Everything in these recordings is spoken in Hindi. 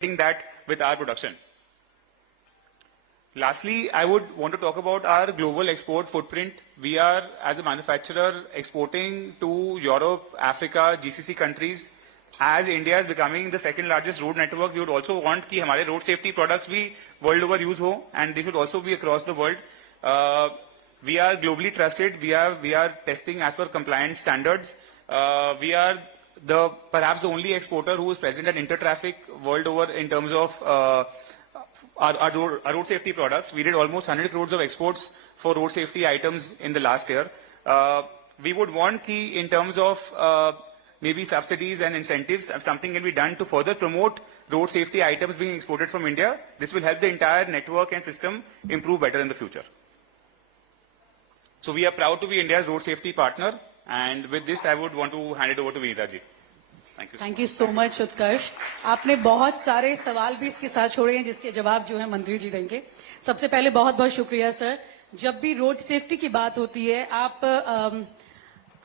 that with our production. Lastly, I would want to talk about our global export footprint. We are, as a manufacturer, exporting to Europe, Africa, GCC countries. As India is becoming the second largest road network, we would also want कि हमारे road safety products भी world over use हो, and they should also be across the world. We are globally trusted. We are testing as per compliance standards. We are perhaps the only exporter who is present at Intertraffic world over in terms of our road safety products. We did almost 100 crores of exports for road safety items in the last year. We would want key in terms of maybe subsidies and incentives, if something can be done to further promote road safety items being exported from India. This will help the entire network and system improve better in the future. So we are proud to be India's road safety partner. And with this, I would want to hand it over to Vinita ji. Thank you so much Utkarsh. आपने बहुत सारे सवाल भी इसके साथ छोड़े हैं जिसके जवाब जो है मंत्री जी देंगे. सबसे पहले बहुत बहुत शुक्रिया सर. जब भी रोड सेफ्टी की बात होती है आप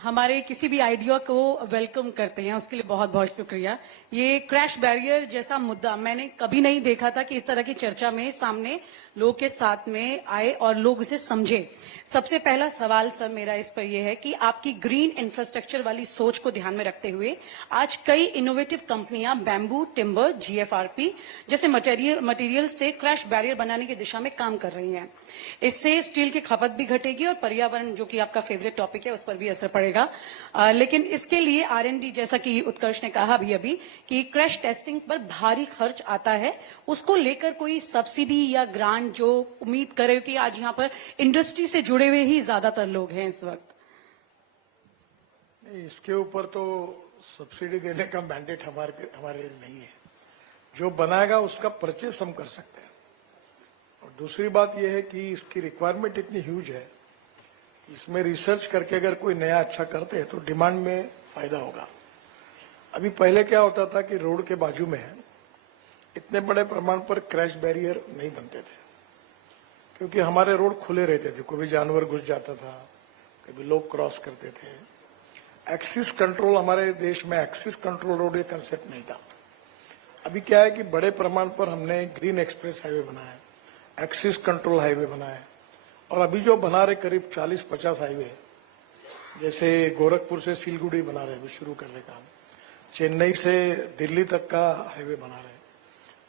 हमारे किसी भी आइडिया को वेलकम करते हैं, उसके लिए बहुत बहुत शुक्रिया. ये क्रैश बैरियर जैसा मुद्दा मैंने कभी नहीं देखा था कि इस तरह की चर्चा में सामने लोग के साथ में आए और लोग इसे समझे. सबसे पहला सवाल सर मेरा इस पर यह है कि आपकी ग्रीन इंफ्रास्ट्रक्चर वाली सोच को ध्यान में रखते हुए आज कई इनोवेटिव कंपनियां बैम्बू, टिम्बर, जीएफआरपी जैसे मटेरियल से क्रैश बैरियर बनाने की दिशा में काम कर रही हैं. इससे स्टील की खपत भी घटेगी और पर्यावरण, जो कि आपका फेवरेट टॉपिक है, उस पर भी असर पड़ेगा. लेकिन इसके लिए R&D, जैसा कि उत्कर्ष ने कहा भी अभी कि क्रैश टेस्टिंग पर भारी खर्च आता है, उसको लेकर कोई सब्सिडी या ग्रांट जो उम्मीद करे कि आज यहाँ पर इंडस्ट्री से जुड़े हुए ही ज्यादातर लोग हैं इस वक्त. इसके ऊपर तो सब्सिडी देने का मैंडेट हमारे नहीं है. जो बनाएगा उसका परचेस हम कर सकते हैं. और दूसरी बात यह है कि इसकी रिक्वायरमेंट इतनी ह्यूज है, इसमें रिसर्च करके अगर कोई नया अच्छा करते हैं तो डिमांड में फायदा होगा. अभी पहले क्या होता था कि रोड के बाजू में इतने बड़े प्रमाण पर क्रैश बैरियर नहीं बनते थे क्योंकि हमारे रोड खुले रहते थे. कोई भी जानवर घुस जाता था, कभी लोग क्रॉस करते थे. एक्सिस कंट्रोल, हमारे देश में एक्सिस कंट्रोल रोड ये कंसेप्ट नहीं था. अभी क्या है कि बड़े प्रमाण पर हमने ग्रीन एक्सप्रेस हाईवे बनाया है, एक्सिस कंट्रोल हाईवे बनाया है. और अभी जो बना रहे करीब 40-50 हाईवे, जैसे गोरखपुर से सिलगुड़ी बना रहे, शुरू कर रहे काम. चेन्नई से दिल्ली तक का हाईवे बना रहे,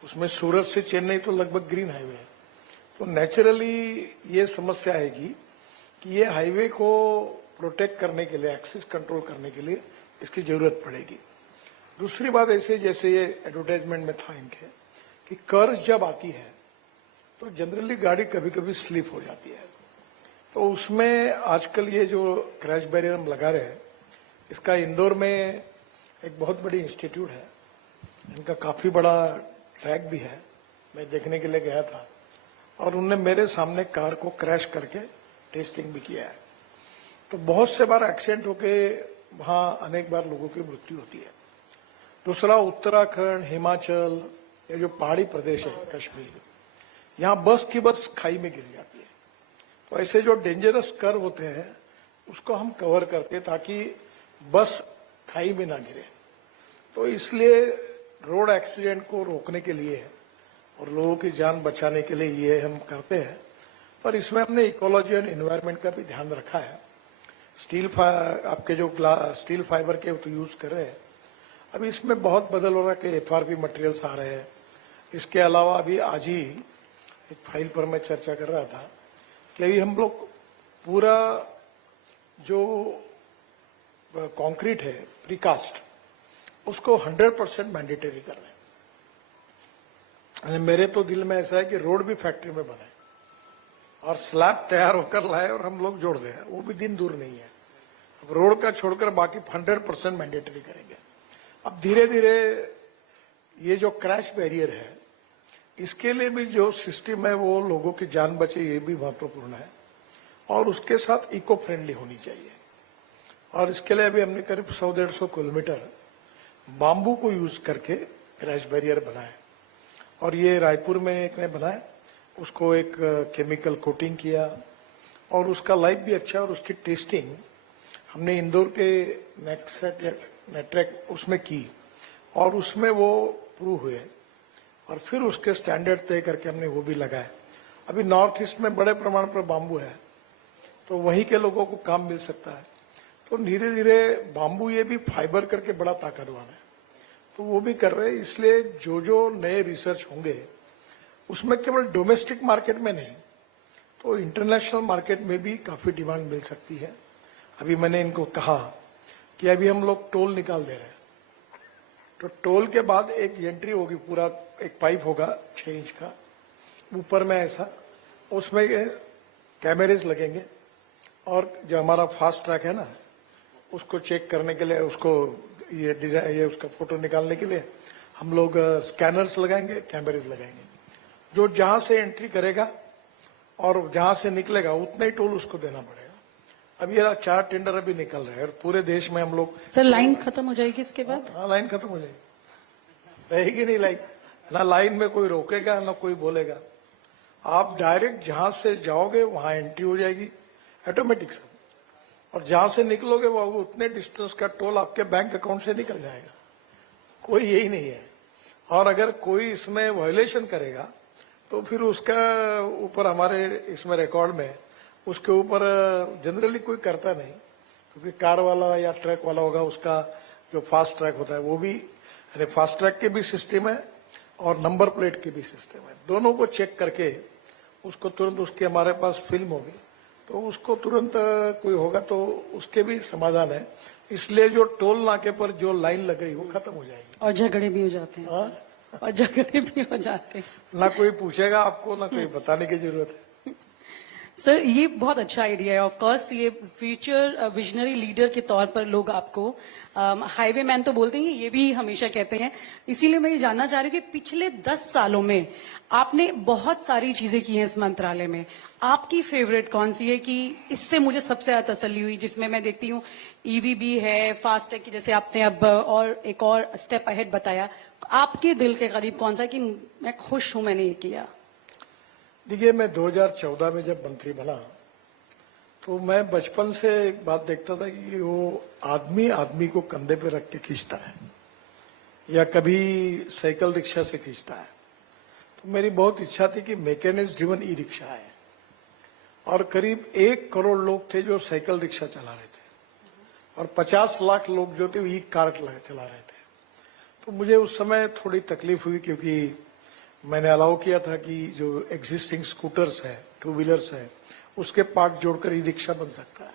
उसमें सूरत से चेन्नई तो लगभग ग्रीन हाईवे है. तो नेचुरली ये समस्या आएगी कि ये हाईवे को प्रोटेक्ट करने के लिए, एक्सिस कंट्रोल करने के लिए इसकी जरूरत पड़ेगी. दूसरी बात ऐसे, जैसे ये एडवर्टाइजमेंट में था इनके, कि कर्ज जब आती है तो जनरली गाड़ी कभी कभी स्लिप हो जाती है. तो उसमें आजकल ये जो क्रैश बैरियर हम लगा रहे हैं, इसका इंदौर में एक बहुत बड़ी इंस्टीट्यूट है, इनका काफी बड़ा ट्रैक भी है. मैं देखने के लिए गया था और उनने मेरे सामने कार को क्रैश करके टेस्टिंग भी किया है. तो बहुत से बार एक्सीडेंट होके वहां अनेक बार लोगों की मृत्यु होती है. दूसरा, उत्तराखंड, हिमाचल, ये जो पहाड़ी प्रदेश है, कश्मीर, यहाँ बस की बस खाई में गिर जाती है. तो ऐसे जो डेंजरस कर्व होते हैं उसको हम कवर करते हैं ताकि बस खाई में ना गिरे. तो इसलिए रोड एक्सीडेंट को रोकने के लिए और लोगों की जान बचाने के लिए ये हम करते हैं. पर इसमें हमने इकोलॉजी एंड एनवायरनमेंट का भी ध्यान रखा है. आपके जो स्टील फाइबर के तो यूज कर रहे हैं, अभी इसमें बहुत बदल हो रहा है कि FRP मटेरियल्स आ रहे हैं. इसके अलावा अभी आज ही एक फाइल पर मैं चर्चा कर रहा था कि अभी हम लोग पूरा जो कंक्रीट है प्रीकास्ट, उसको 100% मैंडेटरी कर रहे हैं. मेरे तो दिल में ऐसा है कि रोड भी फैक्ट्री में बने और स्लैब तैयार होकर लाए और हम लोग जोड़ दें. वो भी दिन दूर नहीं है. अब रोड का छोड़कर बाकी 100% मैंडेटरी करेंगे. अब धीरे धीरे ये जो क्रैश बैरियर है, इसके लिए भी जो सिस्टम है वो लोगों की जान बचे, ये भी महत्वपूर्ण है. और उसके साथ इको फ्रेंडली होनी चाहिए. और इसके लिए अभी हमने करीब 100-150 किलोमीटर बाम्बू को यूज करके क्रैश बैरियर बनाए. और ये रायपुर में एक ने बनाया, उसको एक केमिकल कोटिंग किया और उसका लाइफ भी अच्छा. और उसकी टेस्टिंग हमने इंदौर के नेटट्रैक उसमें की और उसमें वो प्रूव हुए और फिर उसके स्टैंडर्ड तय करके हमने वो भी लगाए। अभी नॉर्थ ईस्ट में बड़े प्रमाण पर बाम्बू है, तो वहीं के लोगों को काम मिल सकता है। तो धीरे धीरे बाम्बू ये भी फाइबर करके बड़ा ताकतवर है, तो वो भी कर रहे हैं। इसलिए जो जो नए रिसर्च होंगे उसमें केवल डोमेस्टिक मार्केट में नहीं, तो इंटरनेशनल मार्केट में भी काफी डिमांड मिल सकती है। अभी मैंने इनको कहा कि अभी हम लोग टोल निकाल दे रहे हैं, तो टोल के बाद एक एंट्री होगी, पूरा एक पाइप होगा 6 इंच का ऊपर में ऐसा, उसमें कैमरेज लगेंगे और जो हमारा फास्ट ट्रैक है ना, उसको चेक करने के लिए, उसको ये डिजाइन, ये उसका फोटो निकालने के लिए हम लोग स्कैनर्स लगाएंगे, कैमरेज लगाएंगे। जो जहां से एंट्री करेगा और जहां से निकलेगा उतना ही टोल उसको देना पड़ेगा। अब ये 4 टेंडर अभी निकल रहे हैं और पूरे देश में हम लोग। सर लाइन खत्म हो जाएगी इसके बाद? हाँ, लाइन खत्म हो जाएगी, रहेगी नहीं लाइन। ना लाइन में कोई रोकेगा ना कोई बोलेगा, आप डायरेक्ट जहां से जाओगे वहां एंट्री हो जाएगी ऑटोमेटिक सब, और जहां से निकलोगे वो उतने डिस्टेंस का टोल आपके बैंक अकाउंट से निकल जाएगा। कोई यही नहीं है। और अगर कोई इसमें वायोलेशन करेगा तो फिर उसका ऊपर हमारे इसमें रिकॉर्ड में उसके ऊपर जनरली कोई करता नहीं, क्योंकि कार वाला या ट्रक वाला होगा, उसका जो फास्ट ट्रैक होता है वो भी, यानी फास्ट ट्रैक के भी सिस्टम है और नंबर प्लेट के भी सिस्टम है। दोनों को चेक करके उसको तुरंत, उसके हमारे पास फिल्म होगी तो उसको तुरंत कोई होगा तो उसके भी समाधान है। इसलिए जो टोल नाके पर जो लाइन लग गई वो खत्म हो जाएगी। और झगड़े भी हो जाते हैं हाँ? सर, और झगड़े भी हो जाते हैं। ना कोई पूछेगा आपको, ना कोई बताने की जरूरत है। सर ये बहुत अच्छा आइडिया है। ऑफ कोर्स ये फ्यूचर विजनरी लीडर के तौर पर लोग आपको हाईवे मैन तो बोलते हैं, ये भी हमेशा कहते हैं। इसीलिए मैं ये जानना चाह रही हूँ कि पिछले 10 सालों में आपने बहुत सारी चीजें की हैं इस मंत्रालय में, आपकी फेवरेट कौन सी है कि इससे मुझे सबसे ज्यादा तसल्ली हुई? जिसमें मैं देखती हूँ ईवी भी है, फास्टैग की, जैसे आपने अब और एक और स्टेप अहेड बताया, आपके दिल के करीब कौन सा है कि मैं खुश हूं मैंने ये किया? देखिए, मैं 2014 में जब मंत्री बना तो मैं बचपन से एक बात देखता था कि वो आदमी आदमी को कंधे पे रख के खींचता है या कभी साइकिल रिक्शा से खींचता है। तो मेरी बहुत इच्छा थी कि मैकेनिक्स ड्रिवन ई रिक्शा है, और करीब 1 करोड़ लोग थे जो साइकिल रिक्शा चला रहे थे और 50 लाख लोग जो थे वो ई कार चला रहे थे। तो मुझे उस समय थोड़ी तकलीफ हुई, क्योंकि मैंने अलाउ किया था कि जो एग्जिस्टिंग स्कूटर्स है, 2 व्हीलर्स है, उसके पार्ट जोड़कर ई रिक्शा बन सकता है।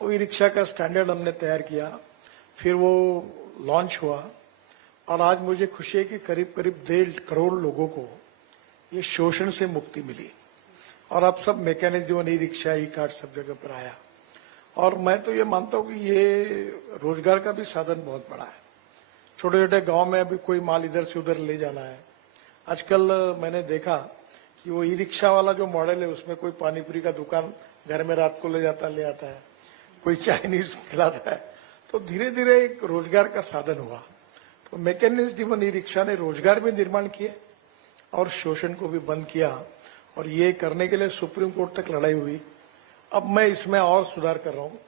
वो ई रिक्शा का स्टैंडर्ड हमने तैयार किया, फिर वो लॉन्च हुआ, और आज मुझे खुशी है कि करीब करीब 1.5 करोड़ लोगों को ये शोषण से मुक्ति मिली, और अब सब मैकेनिक जो ई रिक्शा, ई कार्ड सब जगह पर आया। और मैं तो ये मानता हूँ कि ये रोजगार का भी साधन बहुत बड़ा है। छोटे छोटे गांव में अभी कोई माल इधर से उधर ले जाना है, आजकल मैंने देखा कि वो ई रिक्शा वाला जो मॉडल है उसमें कोई पानीपुरी का दुकान घर में रात को ले आता है, कोई चाइनीज खिलाता है। तो धीरे धीरे एक रोजगार का साधन हुआ। तो मैकेनिक्स ड्रिवन ई रिक्शा ने रोजगार भी निर्माण किए और शोषण को भी बंद किया, और ये करने के लिए सुप्रीम कोर्ट तक लड़ाई हुई। अब मैं इसमें और सुधार कर रहा हूं।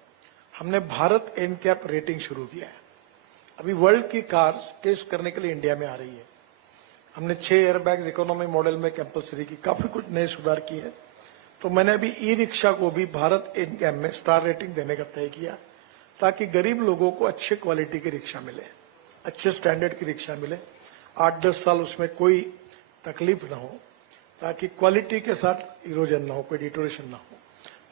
हमने भारत एनकैप रेटिंग शुरू किया है। अभी वर्ल्ड की कार्स टेस्ट करने के लिए इंडिया में आ रही है। हमने 6 एयरबैग्स इकोनॉमी मॉडल में कंपल्सरी की, काफी कुछ नए सुधार किए हैं। तो मैंने अभी ई रिक्शा को भी भारत एनकैप में स्टार रेटिंग देने का तय किया, ताकि गरीब लोगों को अच्छे क्वालिटी की रिक्शा मिले, अच्छे स्टैंडर्ड की रिक्शा मिले, 8-10 साल उसमें कोई तकलीफ ना हो, ताकि क्वालिटी के साथ इरोजन ना हो, कोई डिटोरेशन ना हो।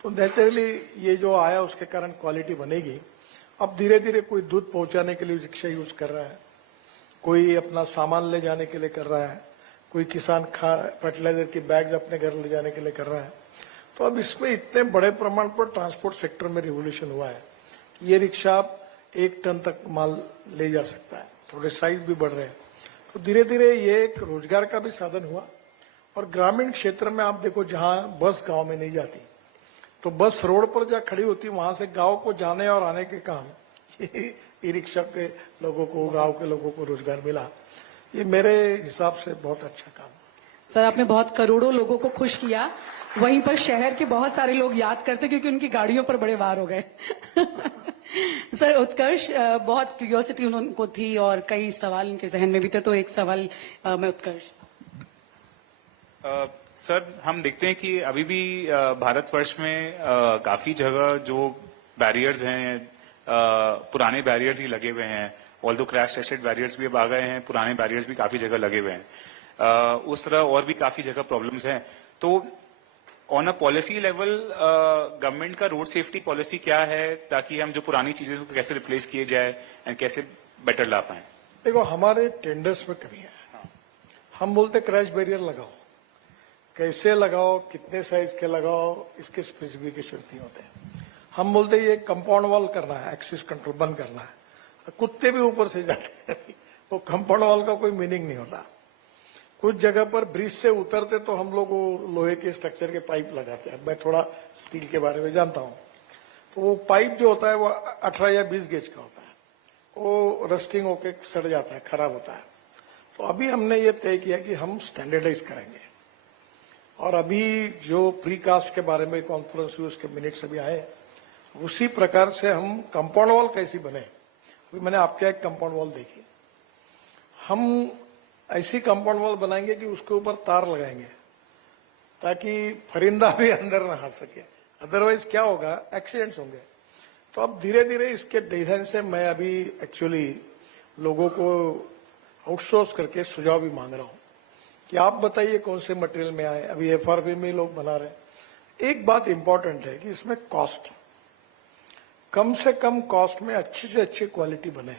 तो नेचुरली ये जो आया उसके कारण क्वालिटी बनेगी। अब धीरे धीरे कोई दूध पहुंचाने के लिए रिक्शा यूज कर रहा है, कोई अपना सामान ले जाने के लिए कर रहा है, कोई किसान फर्टिलाइजर की बैग्स अपने घर ले जाने के लिए कर रहा है। तो अब इसमें इतने बड़े प्रमाण पर ट्रांसपोर्ट सेक्टर में रिवोल्यूशन हुआ है कि ये रिक्शा 1 टन तक माल ले जा सकता है, थोड़े साइज भी बढ़ रहे हैं। तो धीरे धीरे ये एक रोजगार का भी साधन हुआ। और ग्रामीण क्षेत्र में आप देखो, जहां बस गांव में नहीं जाती, तो बस रोड पर जहाँ खड़ी होती, वहां से गांव को जाने और आने के काम ई रिक्शा के लोगों को, गांव के लोगों को रोजगार मिला। ये मेरे हिसाब से बहुत अच्छा काम है। सर आपने बहुत करोड़ों लोगों को खुश किया, वहीं पर शहर के बहुत सारे लोग याद करते क्योंकि उनकी गाड़ियों पर बड़े वार हो गए। सर उत्कर्ष, बहुत क्यूरियोसिटी उनको थी और कई सवाल उनके जहन में भी थे, तो एक सवाल मैं उत्कर्ष। सर, हम देखते हैं कि अभी भी भारतवर्ष में काफी जगह जो बैरियर्स हैं, पुराने बैरियर्स ही लगे हुए हैं। ऑल्दो क्रैश टेस्टेड बैरियर्स भी अब आ गए हैं, पुराने बैरियर्स भी काफी जगह लगे हुए हैं। उस तरह और भी काफी जगह प्रॉब्लम्स हैं। तो on a policy level government का रोड सेफ्टी पॉलिसी क्या है, ताकि हम जो पुरानी चीजें को कैसे रिप्लेस किए जाए एंड कैसे बेटर ला पाए? देखो, हमारे टेंडर्स में कमी है। हम बोलते क्रैश बैरियर लगाओ, कैसे लगाओ, कितने साइज के लगाओ, इसके स्पेसिफिकेशन नहीं होते हैं। हम बोलते ये कंपाउंड वॉल करना है, एक्सिस कंट्रोल बंद करना है, कुत्ते भी ऊपर से जाते हैं। वो कंपाउंड वॉल का कोई मीनिंग नहीं होता। कुछ जगह पर ब्रिज से उतरते तो हम लोग वो लोहे के स्ट्रक्चर के पाइप लगाते हैं। मैं थोड़ा स्टील के बारे में जानता हूं। तो वो पाइप जो होता है वो 18 या 20 गेज का होता है। वो रस्टिंग होके सड़ जाता है, खराब होता है। तो अभी हमने ये तय किया कि हम स्टैंडर्डाइज करेंगे। और अभी जो प्रीकास्ट के बारे में कॉन्फ्रेंस हुई, उसके मिनट्स अभी आए, उसी प्रकार से हम कंपाउंड वॉल कैसी बने। अभी मैंने आपके एक कंपाउंड वॉल देखी। हम ऐसी कंपाउंड वॉल बनाएंगे कि उसके ऊपर तार लगाएंगे ताकि परिंदा भी अंदर न आ सके। अदरवाइज क्या होगा, एक्सीडेंट्स होंगे। तो अब धीरे धीरे इसके डिजाइन से मैं अभी एक्चुअली लोगों को आउटसोर्स करके सुझाव भी मांग रहा हूं कि आप बताइए कौन से मटेरियल में आए। अभी एफआरपी में लोग बना रहे हैं। एक बात इंपॉर्टेंट है कि इसमें कॉस्ट, कम से कम कॉस्ट में अच्छी से अच्छी क्वालिटी बने,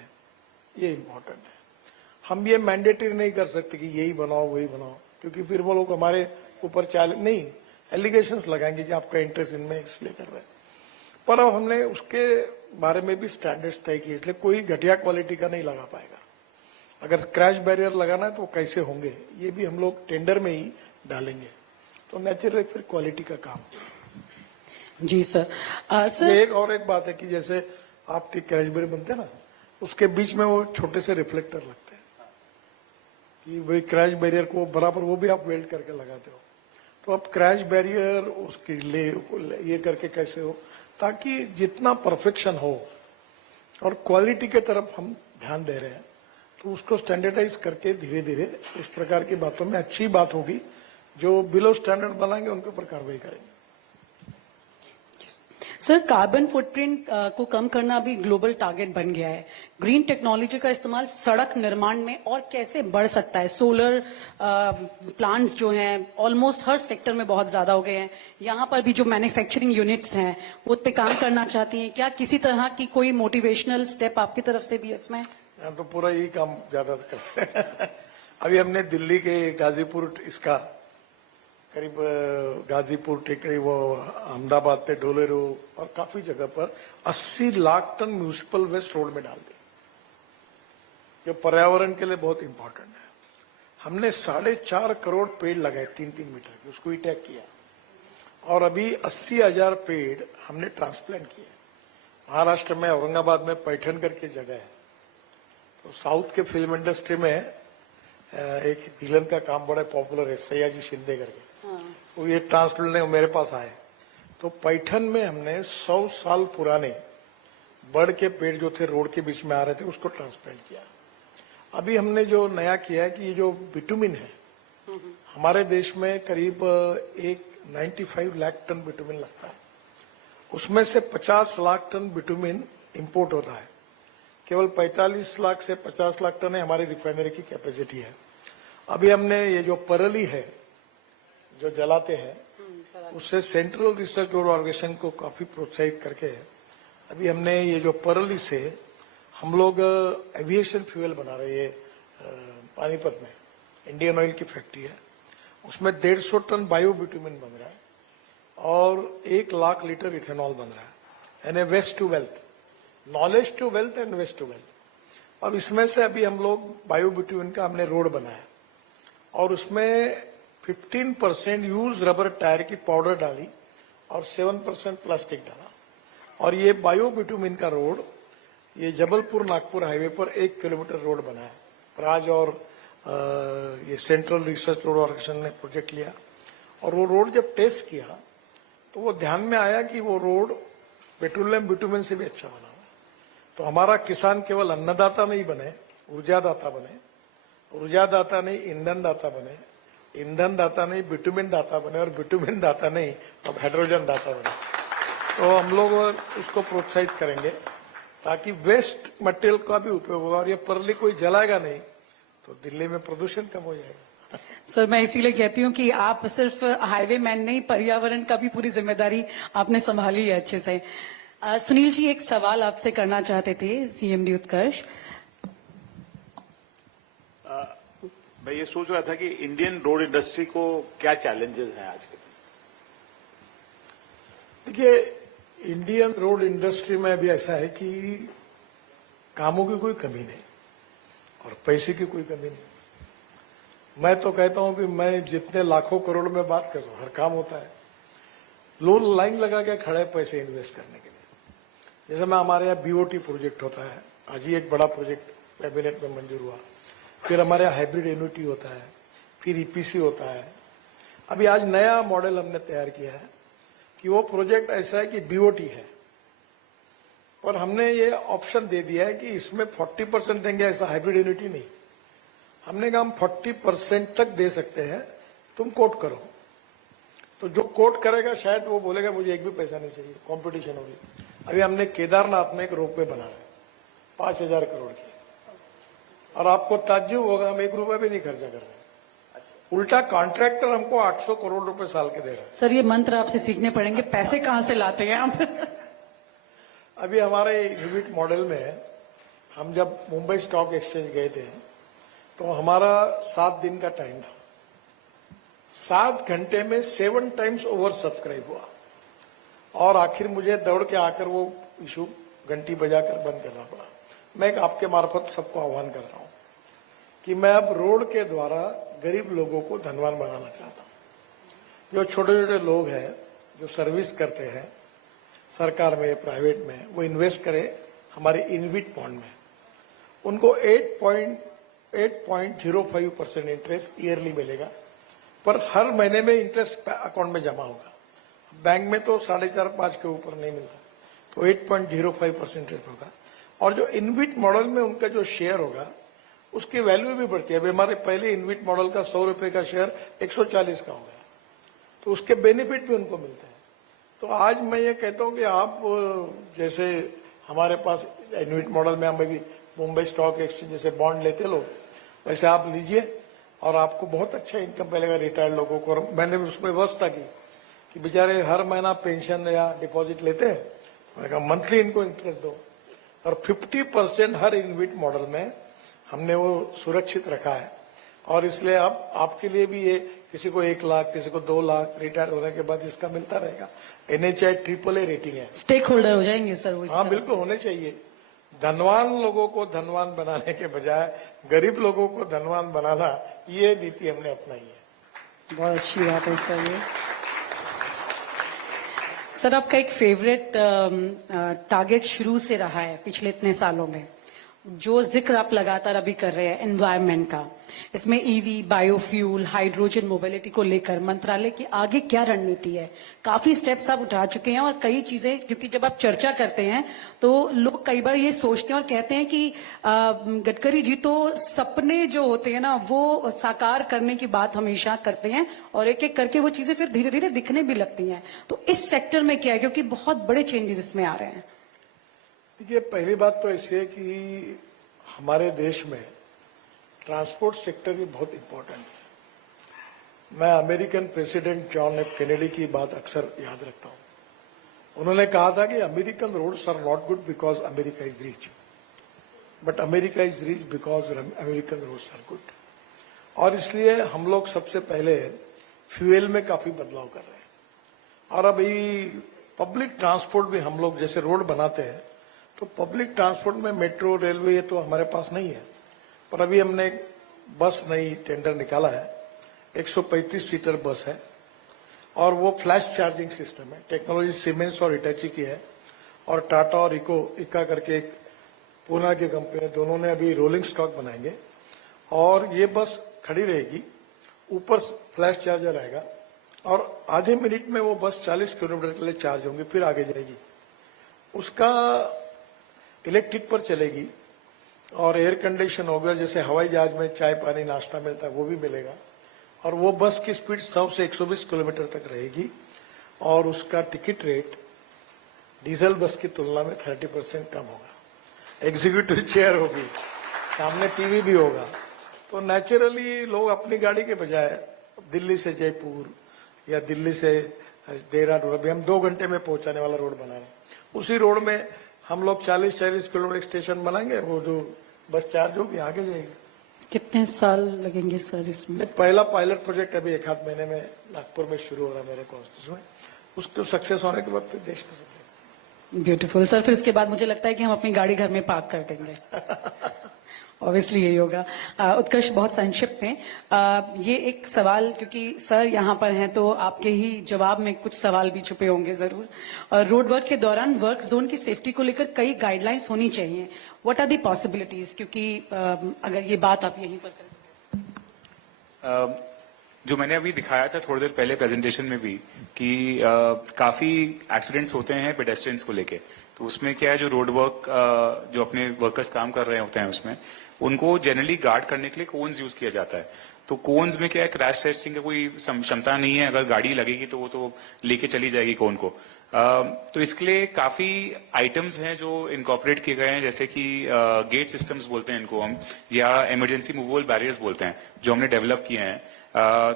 ये इंपॉर्टेंट है। हम ये मैंडेटरी नहीं कर सकते कि यही बनाओ वही बनाओ, क्योंकि फिर वो लोग हमारे ऊपर नहीं एलिगेशंस लगाएंगे कि आपका इंटरेस्ट इनमें इसलिए कर रहे हैं। पर अब हमने उसके बारे में भी स्टैंडर्ड्स तय किए, इसलिए कोई घटिया क्वालिटी का नहीं लगा पाएगा। अगर क्रैश बैरियर लगाना है तो कैसे होंगे, ये भी हम लोग टेंडर में ही डालेंगे। तो नेचुरली फिर क्वालिटी का काम। जी सर। सर, एक बात है कि जैसे आपके क्रैश बैरियर बनते हैं ना, उसके बीच में वो छोटे से रिफ्लेक्टर लगते हैं कि वही क्रैश बैरियर को बराबर वो भी आप वेल्ड करके लगाते हो। तो अब क्रैश बैरियर उसके ये करके कैसे हो, ताकि जितना परफेक्शन हो और क्वालिटी के तरफ हम ध्यान दे रहे हैं, तो उसको स्टैंडर्डाइज करके धीरे धीरे उस प्रकार की बातों में अच्छी बात होगी। जो बिलो स्टैंडर्ड बनाएंगे उनके ऊपर कार्रवाई करेंगे। सर, कार्बन फुटप्रिंट को कम करना भी ग्लोबल टारगेट बन गया है। ग्रीन टेक्नोलॉजी का इस्तेमाल सड़क निर्माण में और कैसे बढ़ सकता है? सोलर प्लांट्स जो हैं ऑलमोस्ट हर सेक्टर में बहुत ज्यादा हो गए हैं। यहाँ पर भी जो मैन्युफैक्चरिंग यूनिट्स हैं वो उस पे काम करना चाहती हैं। क्या किसी तरह की कोई मोटिवेशनल स्टेप आपकी तरफ से भी इसमें? हम तो पूरा यही काम ज्यादा करते हैं। अभी हमने दिल्ली के गाजीपुर इसका करीब गाजीपुर टेकड़ी, वो अहमदाबाद से ढोलेरो और काफी जगह पर 80 lakh ton municipal waste road में डाल दी, जो पर्यावरण के लिए बहुत इंपॉर्टेंट है। हमने 4.5 करोड़ पेड़ लगाए 3-3 मीटर के, उसको ही टैग किया। और अभी 80,000 पेड़ हमने ट्रांसप्लांट किए। महाराष्ट्र में औरंगाबाद में पैठन करके जगह है। तो साउथ के फिल्म इंडस्ट्री में एक विलन का काम बड़ा पॉपुलर है, सयाजी शिंदे करके। तो ये ट्रांसप्लांट मेरे पास आए। तो पैठन में हमने 100 साल पुराने बड़ के पेड़ जो थे रोड के बीच में आ रहे थे, उसको ट्रांसप्लांट किया। अभी हमने जो नया किया है कि ये जो बिटुमिन है, हमारे देश में करीब 95 लाख टन बिटुमिन लगता है। उसमें से 50 लाख टन बिटुमिन इंपोर्ट होता है। केवल 45 लाख से 50 लाख टन है हमारी रिफाइनरी की कैपेसिटी है। अभी हमने ये जो परली है जो जलाते हैं, उससे सेंट्रल रिसर्च ऑर्गेनाइजेशन को काफी प्रोत्साहित करके अभी हमने ये जो परली से हम लोग एविएशन फ्यूल बना रहे हैं। पानीपत में इंडियन ऑयल की फैक्ट्री है, उसमें 150 टन बायो बिटुमिन बन रहा है और 1 लाख लीटर इथेनॉल बन रहा है। यानी waste to wealth, knowledge to wealth and waste to wealth. अब इसमें से अभी हम लोग बायो बिटुमिन का हमने रोड बनाया और उसमें 15% यूज रबर टायर की पाउडर डाली और 7% प्लास्टिक डाला। और ये बायो बिटुमिन का रोड ये जबलपुर नागपुर हाईवे पर 1 किलोमीटर रोड बना है। प्राज और ये सेंट्रल रिसर्च रोड ऑर्गेनाइजेशन ने प्रोजेक्ट लिया और वो रोड जब टेस्ट किया तो वो ध्यान में आया कि वो रोड पेट्रोलियम बिटुमिन से भी अच्छा बना हुआ है। तो हमारा किसान केवल अन्नदाता नहीं बने, ऊर्जादाता बने, ऊर्जादाता नहीं ईंधन दाता बने, ईंधन दाता नहीं बिटुमिन दाता बने, और बिटुमिन दाता नहीं अब हाइड्रोजन दाता बने। तो हम लोग उसको प्रोत्साहित करेंगे ताकि वेस्ट मटेरियल का भी उपयोग होगा, और ये परली कोई जलाएगा नहीं तो दिल्ली में प्रदूषण कम हो जाएगा। सर, मैं इसीलिए कहती हूँ कि आप सिर्फ हाईवे मैन नहीं, पर्यावरण का भी पूरी जिम्मेदारी आपने संभाली है अच्छे से। सुनील जी, एक सवाल आपसे करना चाहते थे सीएमडी उत्कर्ष। मैं ये सोच रहा था कि इंडियन रोड इंडस्ट्री को क्या चैलेंजेस हैं आज के। देखिए, इंडियन रोड इंडस्ट्री में अभी ऐसा है कि कामों की कोई कमी नहीं और पैसे की कोई कमी नहीं। मैं तो कहता हूं कि मैं जितने लाखों करोड़ में बात कर रहा हूं, हर काम होता है। लोग लाइन लगा के खड़े पैसे इन्वेस्ट करने के लिए। जैसे मैं हमारे यहाँ बीओटी प्रोजेक्ट होता है, आज ही एक बड़ा प्रोजेक्ट कैबिनेट में मंजूर हुआ। फिर हमारे यहाँ हाइब्रिड एन्युटी होता है, फिर ईपीसी होता है। अभी आज नया मॉडल हमने तैयार किया है कि वो प्रोजेक्ट ऐसा है कि बीओटी है, और हमने ये ऑप्शन दे दिया है कि इसमें 40% देंगे, ऐसा हाइब्रिड एन्युटी नहीं। हमने कहा हम 40% तक दे सकते हैं, तुम कोट करो। तो जो कोट करेगा शायद वो बोलेगा मुझे एक भी पैसा नहीं चाहिए, कंपटीशन होगी। अभी हमने केदारनाथ में एक रोपवे बनाया है 5,000 करोड़ की, और आपको ताज्जुब होगा हम 1 रुपया भी नहीं खर्चा कर रहे हैं। उल्टा कॉन्ट्रैक्टर हमको 800 करोड़ रुपए साल के दे रहा है। सर, ये मंत्र आपसे सीखने पड़ेंगे, पैसे कहाँ से लाते हैं आप? अभी हमारे इन्विट मॉडल में हम जब मुंबई स्टॉक एक्सचेंज गए थे तो हमारा 7 दिन का टाइम था। 7 घंटे में 7 टाइम्स ओवर सब्सक्राइब हुआ, और आखिर मुझे दौड़ के आकर वो इशू घंटी बजाकर बंद करना पड़ा। मैं एक आपके मार्फत सबको आह्वान कर रहा हूं कि मैं अब रोड के द्वारा गरीब लोगों को धनवान बनाना चाहता हूं। जो छोटे छोटे लोग हैं जो सर्विस करते हैं सरकार में, प्राइवेट में, वो इन्वेस्ट करें हमारे इनविट बॉन्ड में। उनको 8.05% इंटरेस्ट ईयरली मिलेगा, पर हर महीने में इंटरेस्ट अकाउंट में जमा होगा। बैंक में तो 4.5-5 के ऊपर नहीं मिलता, तो 8.05% रेट होगा। और जो इनविट मॉडल में उनका जो शेयर होगा उसकी वैल्यू भी बढ़ती है। अभी हमारे पहले इनविट मॉडल का 100 रुपए का शेयर 140 का हो गया, तो उसके बेनिफिट भी उनको मिलते हैं। तो आज मैं ये कहता हूं कि आप जैसे हमारे पास इनविट मॉडल में हम अभी मुंबई स्टॉक एक्सचेंज जैसे बॉन्ड लेते लोग, वैसे आप लीजिए और आपको बहुत अच्छा इनकम मिलेगा रिटायर्ड लोगों को। और मैंने उसमें व्यवस्था की कि बेचारे हर महीना पेंशन या डिपॉजिट लेते हैं, मैंने कहा मंथली इनको इंटरेस्ट दो, और 50% हर इनविट मॉडल में हमने वो सुरक्षित रखा है। और इसलिए अब आपके लिए भी ये किसी को 1 लाख, किसी को 2 लाख रिटायर होने के बाद इसका मिलता रहेगा। NHI AAA रेटिंग है। स्टेक होल्डर हो जाएंगे सर वो? हाँ, बिल्कुल होने चाहिए। धनवान लोगों को धनवान बनाने के बजाय गरीब लोगों को धनवान बनाना, ये नीति हमने अपनाई है। बहुत अच्छी बात है सर। ये सर, आपका एक फेवरेट टारगेट शुरू से रहा है पिछले इतने सालों में, जो जिक्र आप लगातार अभी कर रहे हैं एनवायरनमेंट का, इसमें ईवी, बायोफ्यूल, हाइड्रोजन मोबिलिटी को लेकर मंत्रालय की आगे क्या रणनीति है? काफी स्टेप्स आप उठा चुके हैं, और कई चीजें, क्योंकि जब आप चर्चा करते हैं तो लोग कई बार ये सोचते हैं और कहते हैं कि गडकरी जी तो सपने जो होते हैं ना वो साकार करने की बात हमेशा करते हैं, और एक एक करके वो चीजें फिर धीरे धीरे दिखने भी लगती हैं। तो इस सेक्टर में क्या है, क्योंकि बहुत बड़े चेंजेस इसमें आ रहे हैं? देखिए, पहली बात तो ऐसी है कि हमारे देश में ट्रांसपोर्ट सेक्टर भी बहुत इंपॉर्टेंट है। मैं American president John F Kennedy की बात अक्सर याद रखता हूं। उन्होंने कहा था कि American roads are not good because America is rich, but America is rich because American roads are good. और इसलिए हम लोग सबसे पहले फ्यूल में काफी बदलाव कर रहे हैं। और अभी पब्लिक ट्रांसपोर्ट भी हम लोग जैसे रोड बनाते हैं तो पब्लिक ट्रांसपोर्ट में मेट्रो, रेलवे ये तो हमारे पास नहीं है, पर अभी हमने एक बस नई टेंडर निकाला है, 135 सीटर बस है, और वो फ्लैश चार्जिंग सिस्टम है। टेक्नोलॉजी सीमेंस और हिटाची की है, और टाटा और इका करके एक पूना की कंपनी है, दोनों ने अभी रोलिंग स्टॉक बनाएंगे। और ये बस खड़ी रहेगी, ऊपर फ्लैश चार्जर आएगा, और आधे मिनट में वो बस 40 किलोमीटर के लिए चार्ज होंगी, फिर आगे जाएगी। उसका इलेक्ट्रिक पर चलेगी और एयर कंडीशन होगा, जैसे हवाई जहाज में चाय पानी नाश्ता मिलता है वो भी मिलेगा। और वो बस की स्पीड 100 से 120 किलोमीटर तक रहेगी और उसका टिकट रेट डीजल बस की तुलना में 30% कम होगा। एग्जीक्यूटिव चेयर होगी, सामने टीवी भी होगा, तो नेचुरली लोग अपनी गाड़ी के बजाय दिल्ली से जयपुर या दिल्ली से देहरादून, अभी हम 2 घंटे में पहुंचाने वाला रोड बना रहे हैं, उसी रोड में हम लोग 40-40 किलोमीटर स्टेशन बनाएंगे, वो जो बस चार्ज होगी आगे जाएगी। कितने साल लगेंगे सर इसमें? पहला पायलट प्रोजेक्ट अभी 1-8 महीने में नागपुर में शुरू हो रहा है मेरे कॉन्स्टिट्यूशन में, उसको सक्सेस होने के बाद फिर देश में सब। ब्यूटीफुल सर, फिर उसके बाद मुझे लगता है कि हम अपनी गाड़ी घर में पार्क कर देंगे। ऑब्वियसली यही होगा। उत्कर्ष, बहुत संक्षिप्त में ये एक सवाल, क्योंकि सर यहाँ पर हैं तो आपके ही जवाब में कुछ सवाल भी छुपे होंगे जरूर। रोड वर्क के दौरान वर्क जोन की सेफ्टी को लेकर कई गाइडलाइंस होनी चाहिए। व्हाट आर दी पॉसिबिलिटीज, क्योंकि अगर ये बात आप यहीं पर करें। जो मैंने अभी दिखाया था थोड़ी देर पहले प्रेजेंटेशन में भी कि काफी एक्सीडेंट्स होते हैं पेडेस्ट्रियंस को लेके, तो उसमें क्या है, जो रोड वर्क जो अपने वर्कर्स काम कर रहे होते हैं उसमें उनको जनरली गार्ड करने के लिए कोन्स यूज किया जाता है। तो कोन्स में क्या है, क्रैश टेस्टिंग का कोई क्षमता नहीं है, अगर गाड़ी लगेगी तो वो तो लेके चली जाएगी कोन को। तो इसके लिए काफी आइटम्स हैं जो इनकॉर्पोरेट किए गए हैं, जैसे कि गेट सिस्टम्स बोलते हैं इनको हम, या इमरजेंसी मूवेबल बैरियर्स बोलते हैं, जो हमने डेवलप किए हैं।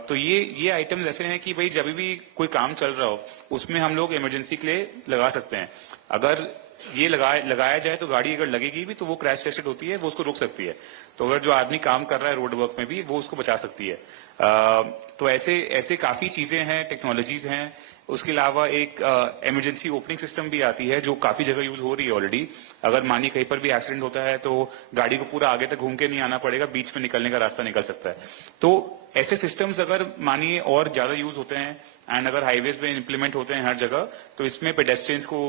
तो ये आइटम्स ऐसे हैं कि भाई जब भी कोई काम चल रहा हो उसमें हम लोग इमरजेंसी के लिए लगा सकते हैं। अगर ये लगाया जाए तो गाड़ी अगर लगेगी भी तो वो क्रैश टेस्टेड होती है, वो उसको रोक सकती है। तो अगर जो आदमी काम कर रहा है रोड वर्क में भी, वो उसको बचा सकती है। तो ऐसे काफी चीजें हैं, टेक्नोलॉजीज हैं। उसके अलावा एक इमरजेंसी ओपनिंग सिस्टम भी आती है जो काफी जगह यूज हो रही है ऑलरेडी। अगर मानिए कहीं पर भी एक्सीडेंट होता है तो गाड़ी को पूरा आगे तक घूम के नहीं आना पड़ेगा, बीच में निकलने का रास्ता निकल सकता है। तो ऐसे सिस्टम्स अगर मानिए और ज्यादा यूज होते हैं एंड अगर हाईवेज में इंप्लीमेंट होते हैं हर जगह, तो इसमें पेडेस्ट्रियंस को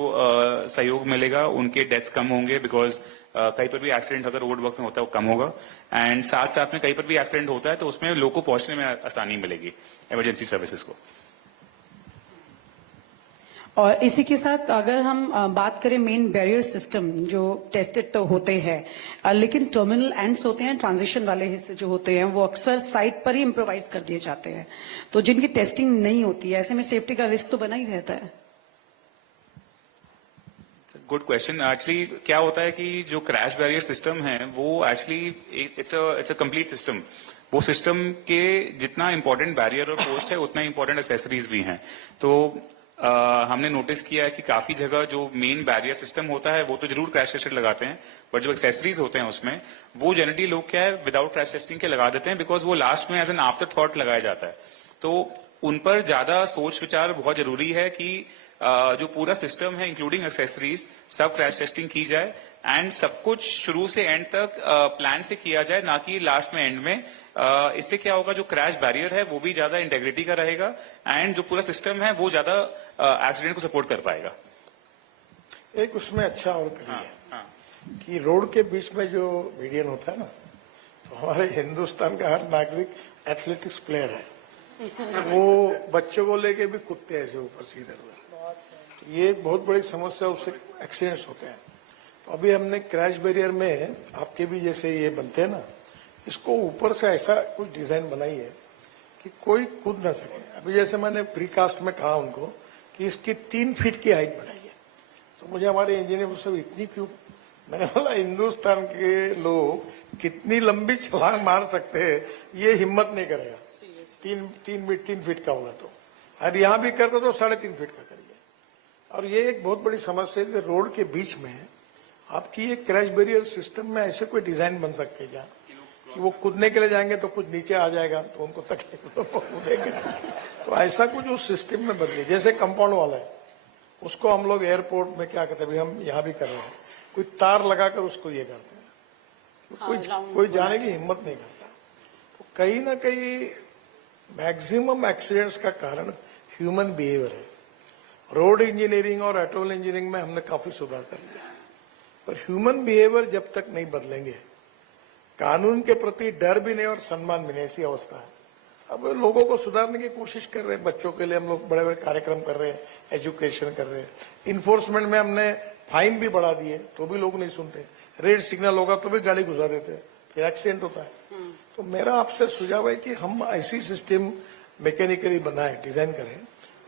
सहयोग मिलेगा, उनके डेथ्स कम होंगे, बिकॉज कहीं पर भी एक्सीडेंट अगर रोड वर्क में होता है वो कम होगा। एंड साथ साथ में कहीं पर भी एक्सीडेंट होता है तो उसमें लोगों को पहुंचने में आसानी मिलेगी इमरजेंसी सर्विसेज को। और इसी के साथ अगर हम बात करें मेन बैरियर सिस्टम जो टेस्टेड तो होते हैं, लेकिन टर्मिनल एंड्स होते हैं, ट्रांजिशन वाले हिस्से जो होते हैं वो अक्सर साइट पर ही इम्प्रोवाइज कर दिए जाते हैं, तो जिनकी टेस्टिंग नहीं होती है, ऐसे में सेफ्टी का रिस्क तो बना ही रहता है। Good question. एक्चुअली क्या होता है कि जो क्रैश बैरियर सिस्टम है वो actually it's a complete system. वो सिस्टम के जितना इंपॉर्टेंट बैरियर और पोस्ट है उतना इंपॉर्टेंट एक्सेसरीज भी हैं। तो हमने नोटिस किया है कि काफी जगह जो मेन बैरियर सिस्टम होता है वो तो जरूर क्रैश टेस्टेड लगाते हैं, बट जो एक्सेसरीज होते हैं उसमें वो जनरली लोग क्या है विदाउट क्रैश टेस्टिंग के लगा देते हैं, बिकॉज वो लास्ट में एज एन आफ्टर थॉट लगाया जाता है। तो उन पर ज्यादा सोच विचार बहुत जरूरी है कि जो पूरा सिस्टम है इंक्लूडिंग एक्सेसरीज सब क्रैश टेस्टिंग की जाए एंड सब कुछ शुरू से एंड तक प्लान से किया जाए, ना कि लास्ट में एंड में। इससे क्या होगा, जो क्रैश बैरियर है वो भी ज्यादा इंटेग्रिटी का रहेगा एंड जो पूरा सिस्टम है वो ज्यादा एक्सीडेंट को सपोर्ट कर पाएगा। एक उसमें अच्छा और है कि रोड के बीच में जो मीडियन होता है ना, तो हमारे हिंदुस्तान का हर नागरिक एथलेटिक्स प्लेयर है, वो बच्चों को लेके भी कूदते हैं ऐसे ऊपर सीधे उधर। तो ये एक बहुत बड़ी समस्या, उससे एक्सीडेंट्स होते हैं। तो अभी हमने क्रैश बैरियर में आपके भी जैसे ये बनते हैं ना, इसको ऊपर से ऐसा कुछ डिजाइन बनाई है कि कोई कूद ना सके। अभी जैसे मैंने प्रीकास्ट में कहा उनको कि इसकी 3 फीट की हाइट बनाई है, तो मुझे हमारे इंजीनियर सब इतनी क्यों, मैंने बोला हिंदुस्तान के लोग कितनी लंबी छलांग मार सकते हैं, ये हिम्मत नहीं करेगा 3 फीट का होगा तो। और यहाँ भी करते तो 3.5 फीट का करिए। और ये एक बहुत बड़ी समस्या है, रोड के बीच में आपकी एक क्रैश बैरियर सिस्टम में ऐसे कोई डिजाइन बन सकते हैं क्या कि वो कूदने के लिए जाएंगे तो कुछ नीचे आ जाएगा तो उनको तकलीफ तो कूदेंगे। तो ऐसा कुछ उस सिस्टम में बदले, जैसे कंपाउंड वाला है उसको हम लोग एयरपोर्ट में क्या कहते हैं, अभी हम यहाँ भी कर रहे हैं, कोई तार लगाकर उसको ये करते हैं, कोई जाने की हिम्मत नहीं करता। तो कहीं ना कहीं मैक्सिमम एक्सीडेंट्स का कारण ह्यूमन बिहेवियर है। रोड इंजीनियरिंग और ऑटोमोबाइल इंजीनियरिंग में हमने काफी सुधार कर लिया, पर ह्यूमन बिहेवियर जब तक नहीं बदलेंगे, कानून के प्रति डर भी नहीं और सम्मान भी नहीं, ऐसी अवस्था है। अब लोगों को सुधारने की कोशिश कर रहे हैं, बच्चों के लिए हम लोग बड़े बड़े कार्यक्रम कर रहे हैं, एजुकेशन कर रहे हैं, इन्फोर्समेंट में हमने फाइन भी बढ़ा दिए तो भी लोग नहीं सुनते, रेड सिग्नल होगा तो भी गाड़ी घुसा देते हैं, फिर एक्सीडेंट होता है। तो मेरा आपसे सुझाव है कि हम ऐसी सिस्टम मैकेनिकली बनाए, डिजाइन करें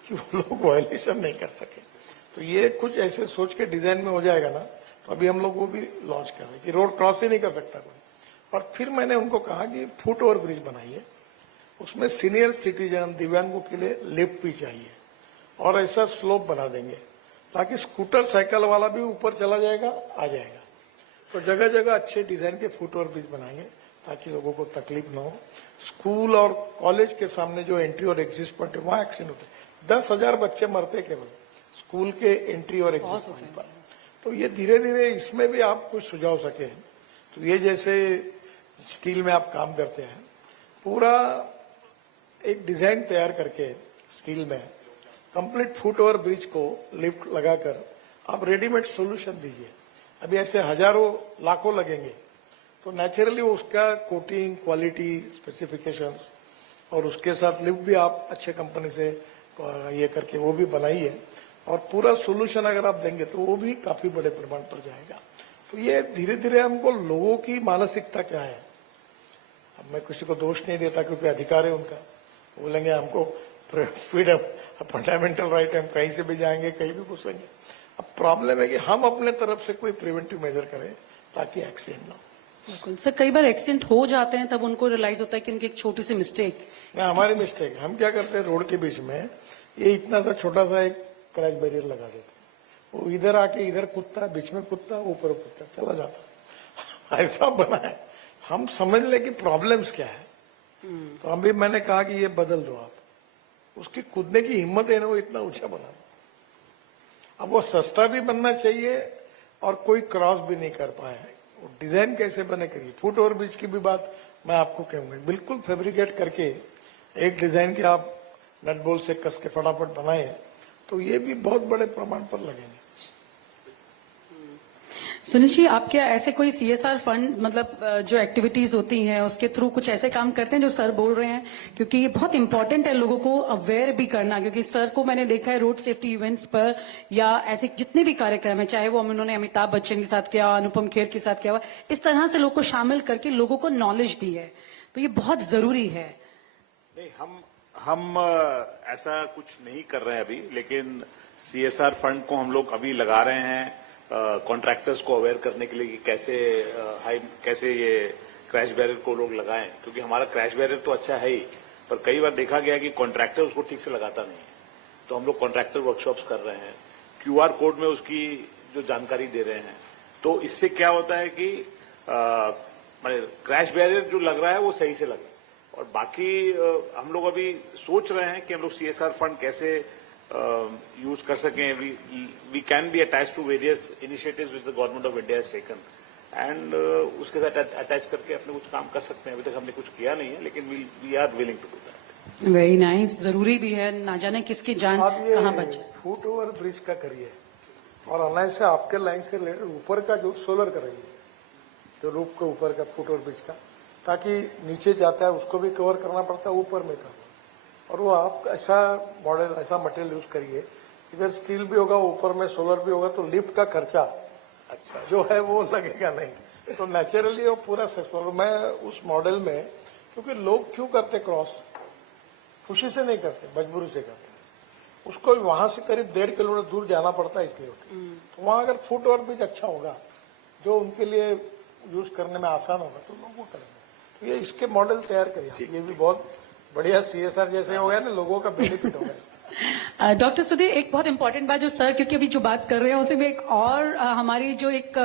कि वो लोग वायलेशन नहीं कर सके। तो ये कुछ ऐसे सोच के डिजाइन में हो जाएगा ना, तो अभी हम लोग वो भी लॉन्च कर रहे हैं कि रोड क्रॉस ही नहीं कर सकता कोई। और फिर मैंने उनको कहा कि फुट ओवर ब्रिज बनाइए, उसमें सीनियर सिटीजन दिव्यांगों के लिए लिफ्ट भी चाहिए, और ऐसा स्लोप बना देंगे ताकि स्कूटर साइकिल वाला भी ऊपर चला जाएगा, आ जाएगा। तो जगह जगह अच्छे डिजाइन के फुट ओवर ब्रिज बनाएंगे ताकि लोगों को तकलीफ न हो। स्कूल और कॉलेज के सामने जो एंट्री और एग्जिट पॉइंट है वहां एक्सीडेंट होते हैं, 10,000 बच्चे मरते केवल स्कूल के एंट्री और एग्जिट पॉइंट पर। तो ये धीरे धीरे इसमें भी आप कुछ सुझाव सके। तो ये जैसे स्टील में आप काम करते हैं, पूरा एक डिजाइन तैयार करके स्टील में कंप्लीट फुट ओवर ब्रिज को लिफ्ट लगाकर आप रेडीमेड सॉल्यूशन दीजिए। अभी ऐसे हजारों लाखों लगेंगे, तो नेचुरली उसका कोटिंग, क्वालिटी, स्पेसिफिकेशंस और उसके साथ लिफ्ट भी आप अच्छे कंपनी से ये करके वो भी बनाइए, और पूरा सोल्यूशन अगर आप देंगे तो वो भी काफी बड़े प्रमाण पर जाएगा। तो ये धीरे धीरे हमको लोगों की मानसिकता क्या है, अब मैं किसी को दोष नहीं देता क्योंकि अधिकार है उनका, बोलेंगे हमको फ्रीडम फंडामेंटल राइट है, हम कहीं से भी जाएंगे, कहीं भी घुसेंगे। अब प्रॉब्लम है कि हम अपने तरफ से कोई प्रिवेंटिव मेजर करें ताकि एक्सीडेंट ना हो। बिल्कुल सर, कई बार एक्सीडेंट हो जाते हैं तब उनको रियलाइज होता है कि उनकी एक छोटी सी मिस्टेक। नहीं, हमारी मिस्टेक। हम क्या करते हैं, रोड के बीच में ये इतना सा छोटा सा एक क्रैश बैरियर लगा देते हैं, वो इधर आके इधर कूदता, बीच में कूदता, ऊपर कूदता, चला जाता। ऐसा बना है, हम समझ ले कि प्रॉब्लम्स क्या है। तो अभी मैंने कहा कि ये बदल दो आप, उसकी कूदने की हिम्मत है ना, वो इतना ऊंचा बना दो। अब वो सस्ता भी बनना चाहिए और कोई क्रॉस भी नहीं कर पाया है, वो डिजाइन कैसे बने करिए। फुट ओवर ब्रिज की भी बात मैं आपको कहूंगा, बिल्कुल फैब्रिकेट करके एक डिजाइन के आप नट बोल्ट से कस के फटाफट बनाए, तो ये भी बहुत बड़े प्रमाण पर लगेंगे। सुनील जी, आप क्या ऐसे कोई सीएसआर फंड, मतलब जो एक्टिविटीज होती हैं उसके थ्रू कुछ ऐसे काम करते हैं जो सर बोल रहे हैं? क्योंकि ये बहुत इंपॉर्टेंट है लोगों को अवेयर भी करना, क्योंकि सर को मैंने देखा है रोड सेफ्टी इवेंट्स पर या ऐसे जितने भी कार्यक्रम है, चाहे वो उन्होंने अमिताभ बच्चन के साथ किया, अनुपम खेर के साथ किया हुआ, इस तरह से लोग को शामिल करके लोगों को नॉलेज दी है, तो ये बहुत जरूरी है। नहीं, हम ऐसा कुछ नहीं कर रहे हैं अभी, लेकिन सीएसआर फंड को हम लोग अभी लगा रहे हैं कॉन्ट्रैक्टर्स को अवेयर करने के लिए कि कैसे ये क्रैश बैरियर को लोग लगाएं, क्योंकि हमारा क्रैश बैरियर तो अच्छा है ही, पर कई बार देखा गया कि कॉन्ट्रैक्टर उसको ठीक से लगाता नहीं है। तो हम लोग कॉन्ट्रैक्टर वर्कशॉप्स कर रहे हैं, क्यूआर कोड में उसकी जो जानकारी दे रहे हैं, तो इससे क्या होता है कि क्रैश बैरियर जो लग रहा है वो सही से लगे। और बाकी हम लोग अभी सोच रहे हैं कि हम लोग सीएसआर फंड कैसे यूज कर सकें। We can be attach to various initiatives which the government of India has taken, and उसके साथ अटैच करके अपने कुछ काम कर सकते हैं। अभी तक हमने कुछ किया नहीं है, लेकिन we are willing to do that. Very nice, जरूरी भी है, ना जाने किसकी जान कहाँ बचे। फुट ओवर ब्रिज का करिए, और अनाज से आपके लाइन से ऊपर का जो सोलर कराइए, जो रूफ के ऊपर का फुट ओवर ब्रिज का, ताकि नीचे जाता है उसको भी कवर करना पड़ता है, ऊपर में कवर। और वो आप ऐसा मॉडल, ऐसा मटेरियल यूज करिए, इधर स्टील भी होगा, ऊपर में सोलर भी होगा, तो लिफ्ट का खर्चा अच्छा जो है वो लगेगा नहीं। तो नेचुरली वो पूरा सक्सेसफुल। मैं उस मॉडल में, क्योंकि लोग क्यों करते क्रॉस, खुशी से नहीं करते, मजबूरी से करते, उसको वहां से करीब 1.5 किलोमीटर दूर जाना पड़ता है, इसलिए तो वहां अगर फुट ओवर ब्रिज अच्छा होगा जो उनके लिए यूज करने में आसान होगा, तो लोग वो करेंगे। तो ये इसके मॉडल तैयार करिए, ये भी बहुत बढ़िया सीएसआर जैसे हो गया ना, लोगों का बेनिफिट होगा। डॉक्टर सुधीर, एक बहुत इंपॉर्टेंट बात जो सर क्योंकि अभी जो बात कर रहे हैं उसे भी एक और हमारी जो एक